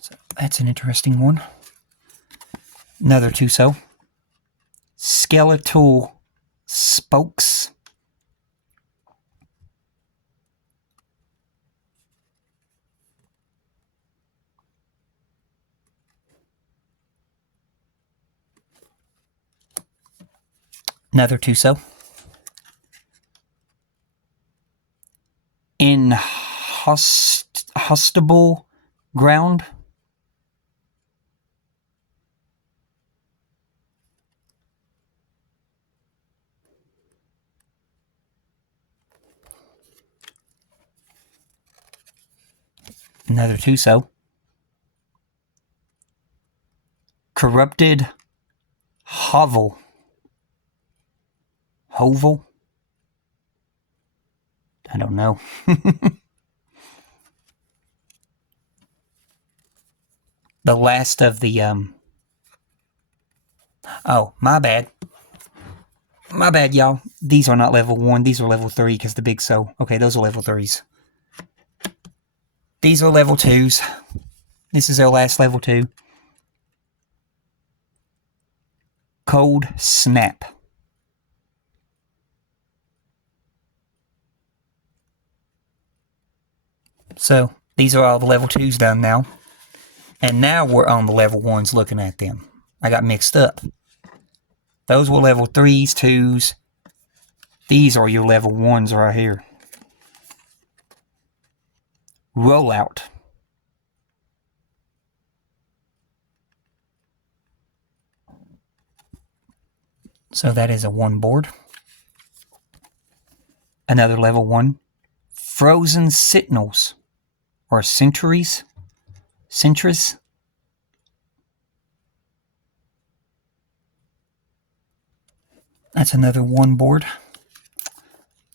So that's an interesting one. Another 2 so. Skeletal spokes. Another 2 so. Inhospitable ground. Another 2 so. Corrupted hovel. Hovel? I don't know. The last of the, oh, my bad. My bad, y'all. These are not level 1. These are level 3 because the big so. Okay, those are level 3s. These are level 2s. This is our last level 2. Cold Snap. So, these are all the level 2s done now. And now we're on the level 1s looking at them. I got mixed up. Those were level 3s, 2s. These are your level 1s right here. Rollout. So that is a 1 board. Another level 1. Frozen Sentinels. Or Sentries. Sentries. That's another 1 board.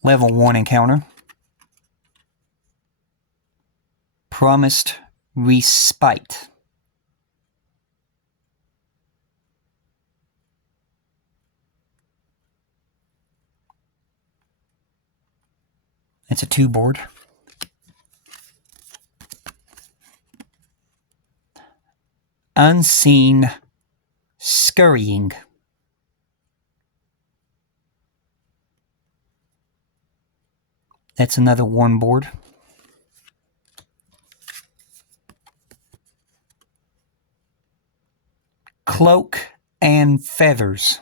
Level 1 encounter. Promised Respite. It's a 2 board. Unseen Scurrying. That's another 1 board. Cloak and Feathers.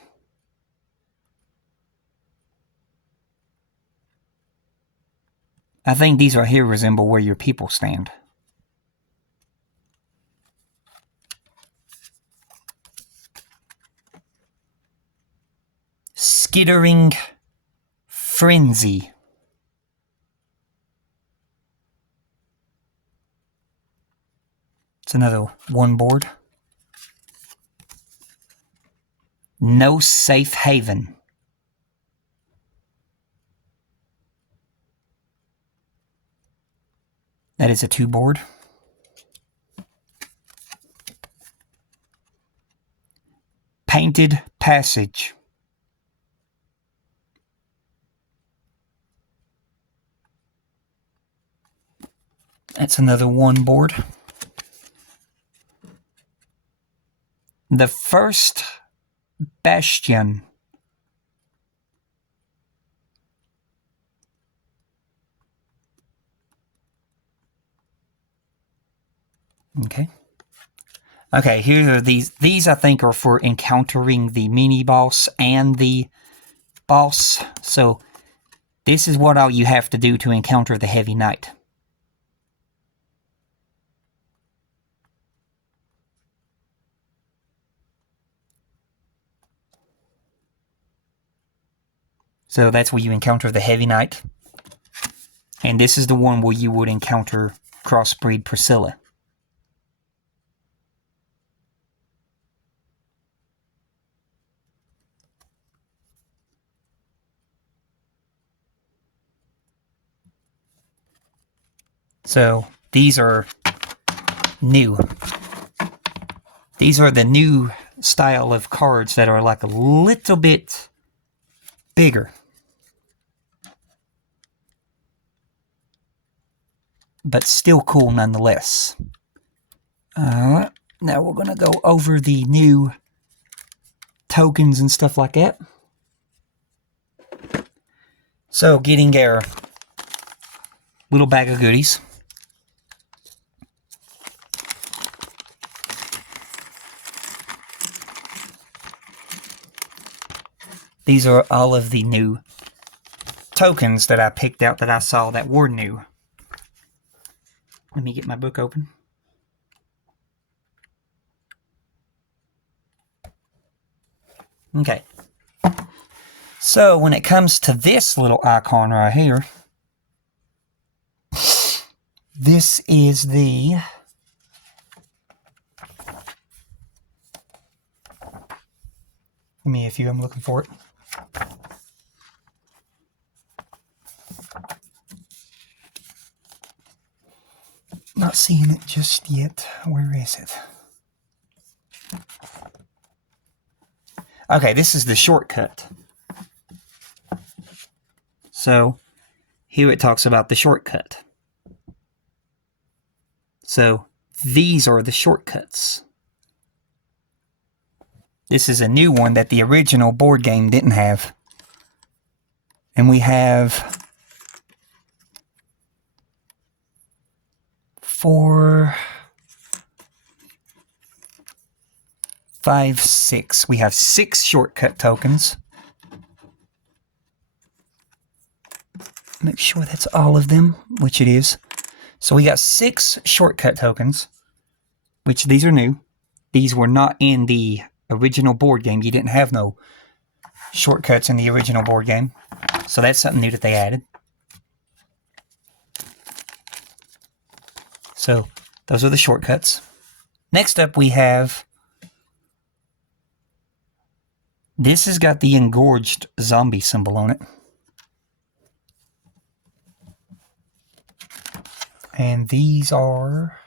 I think these right here resemble where your people stand. Skittering Frenzy. It's another 1 board. No Safe Haven. That is a 2 board. Painted Passage. That's another 1 board. The First Bastion. Okay. Okay, here are these. These, I think, are for encountering the mini-boss and the boss. So, this is what all you have to do to encounter the Heavy Knight. So that's where you encounter the Heavy Knight. And this is the one where you would encounter Crossbreed Priscilla. So these are new. These are the new style of cards that are like a little bit bigger. But still cool nonetheless. Now we're going to go over the new tokens and stuff like that. So getting our little bag of goodies. These are all of the new tokens that I picked out that I saw that were new. Let me get my book open. Okay. So when it comes to this little icon right here, this is the give me a few, I'm looking for it. Not seeing it just yet. Where is it? Okay, this is the shortcut. So, here it talks about the shortcut. So, these are the shortcuts. This is a new one that the original board game didn't have. And we have 4, 5, 6. We have 6 shortcut tokens. Make sure that's all of them, which it is. So we got 6 shortcut tokens, which these are new. These were not in the original board game. You didn't have no shortcuts in the original board game. So that's something new that they added. So those are the shortcuts. Next up we have, this has got the engorged zombie symbol on it. And these are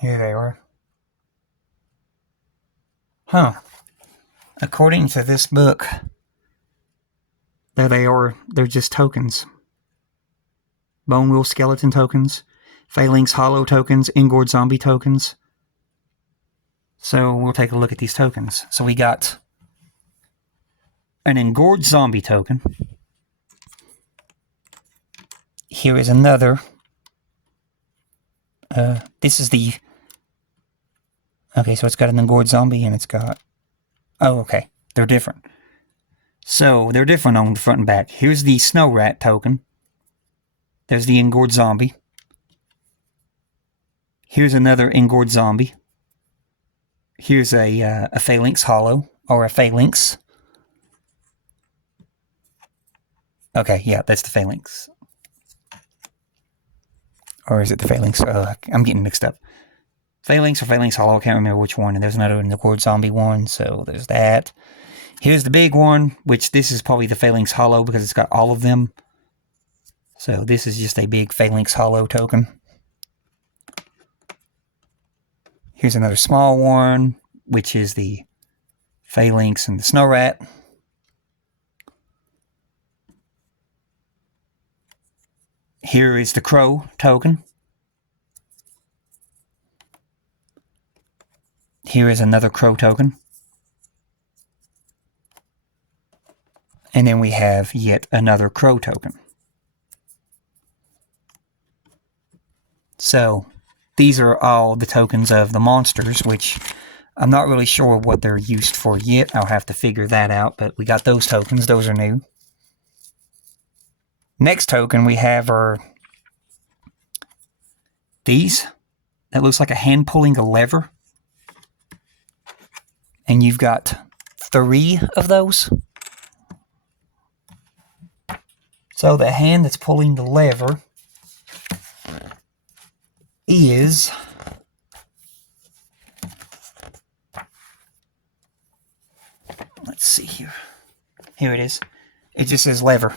here they are. Huh. According to this book, there they are. They're just tokens. Bone Wheel Skeleton tokens, Phalanx Hollow tokens, Engorged Zombie tokens. So we'll take a look at these tokens. So we got an Engorged Zombie token. Here is another. This is the... Okay, so it's got an Engorged Zombie and it's got... Oh, okay. They're different. So, they're different on the front and back. Here's the Snow Rat token. There's the Engorged Zombie. Here's another Engorged Zombie. Here's a Phalanx Hollow, or a Phalanx. Okay, yeah, that's the Phalanx. Or is it the Phalanx? I'm getting mixed up. Phalanx or Phalanx Hollow, I can't remember which one. And there's another Engorged Zombie one, so there's that. Here's the big one, which this is probably the Phalanx Hollow because it's got all of them. So this is just a big Phalanx Hollow token. Here's another small one, which is the phalanx and the snow rat. Here is the crow token. Here is another crow token. And then we have yet another crow token. So these are all the tokens of the monsters, which I'm not really sure what they're used for yet. I'll have to figure that out, but we got those tokens. Those are new. Next token we have are these. That looks like a hand pulling a lever. And you've got 3 of those. So the hand that's pulling the lever is let's see here. Here it is. It just says lever.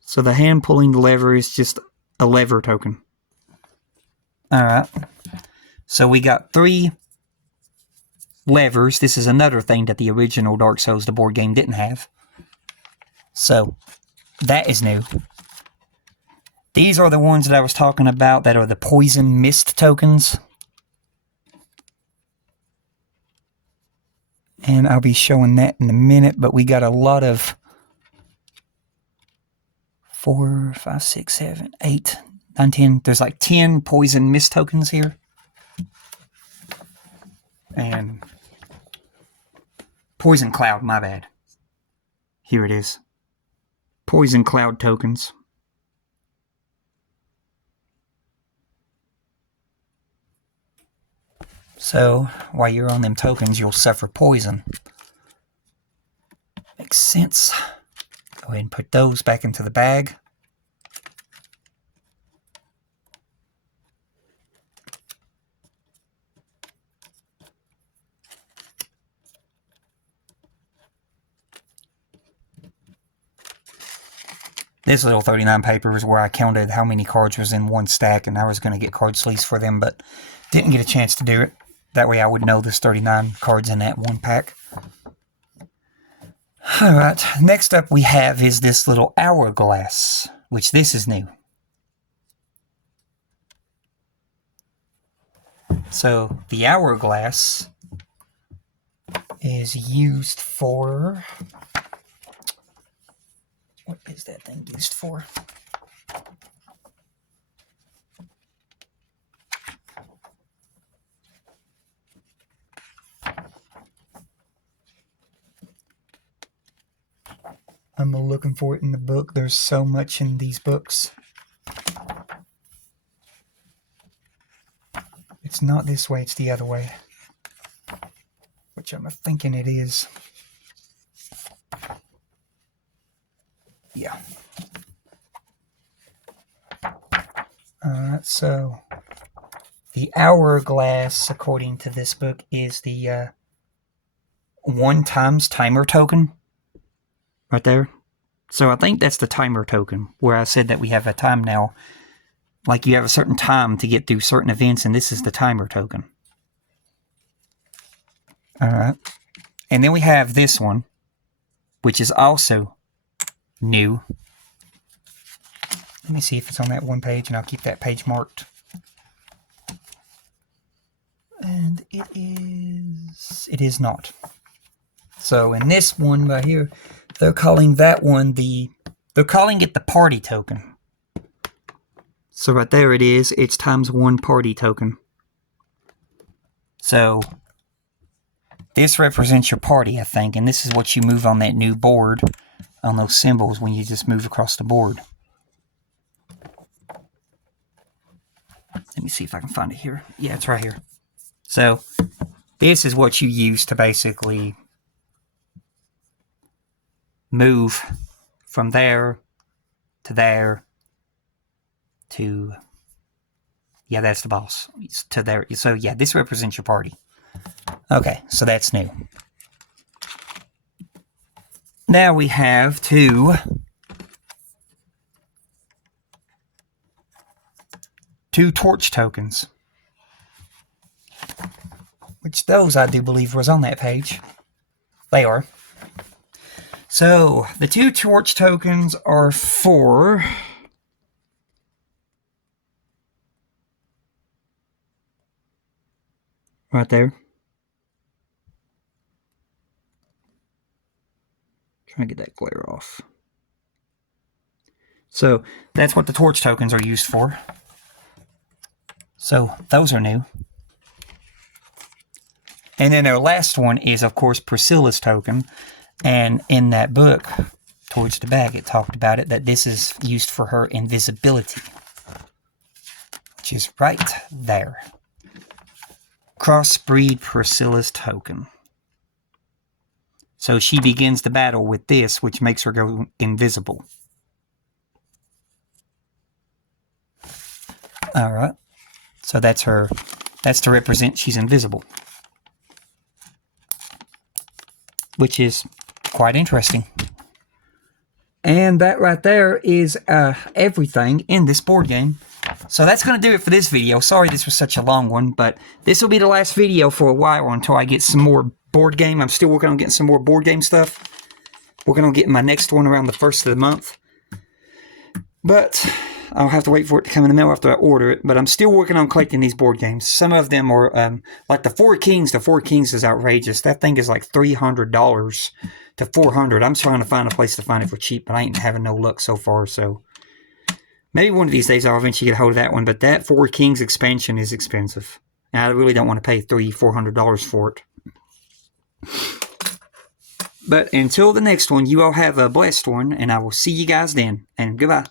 So the hand pulling the lever is just a lever token. Alright. So we got 3 levers. This is another thing that the original Dark Souls, the board game, didn't have. So that is new. These are the ones that I was talking about that are the poison mist tokens. And I'll be showing that in a minute, but we got a lot of 4, 5, 6, 7, 8, 9, 10. There's like 10 poison mist tokens here. And poison cloud, my bad. Here it is. Poison cloud tokens. So, while you're on them tokens, you'll suffer poison. Makes sense. Go ahead and put those back into the bag. This little 39 paper is where I counted how many cards was in one stack, and I was going to get card sleeves for them, but didn't get a chance to do it. That way I would know there's 39 cards in that one pack. Alright, next up we have is this little hourglass, which this is new. So, the hourglass is used for... What is that thing used for? I'm looking for it in the book. There's so much in these books. It's not this way, it's the other way. Which I'm thinking it is. Yeah. Alright, so the hourglass, according to this book, is the 1 times timer token. Right there. So I think that's the timer token, where I said that we have a time now. Like you have a certain time to get through certain events, and this is the timer token. Alright. And then we have this one, which is also new. Let me see if it's on that one page, and I'll keep that page marked. And it is not. So in this one right here, they're calling that one they're calling it the party token. So right there it is, it's ×1 party token. So this represents your party, I think, and this is what you move on that new board, on those symbols when you just move across the board. Let me see if I can find it here. Yeah, it's right here. So this is what you use to basically move from there to there to, yeah, that's the boss, it's to there. So yeah, this represents your party. Okay, so that's new. Now we have two torch tokens. which those I do believe was on that page. They are. So, the 2 torch tokens are for... right there. Trying to get that glare off. So, that's what the torch tokens are used for. So, those are new. And then our last one is, of course, Priscilla's token. And in that book, towards the back, it talked about it, that this is used for her invisibility. Which is right there. Crossbreed Priscilla's token. So she begins the battle with this, which makes her go invisible. Alright. So that's her. That's to represent she's invisible. Which is quite interesting. And that right there is everything in this board game. So that's going to do it for this video. Sorry this was such a long one, but this will be the last video for a while until I get some more board game. I'm still working on getting some more board game stuff. Working on getting my next one around the 1st of the month. But I'll have to wait for it to come in the mail after I order it. But I'm still working on collecting these board games. Some of them are, like the Four Kings. The Four Kings is outrageous. That thing is like $300 to $400. I'm trying to find a place to find it for cheap, but I ain't having no luck so far, so... maybe one of these days I'll eventually get a hold of that one, but that Four Kings expansion is expensive. And I really don't want to pay $300-$400 for it. But until the next one, you all have a blessed one, and I will see you guys then. And goodbye.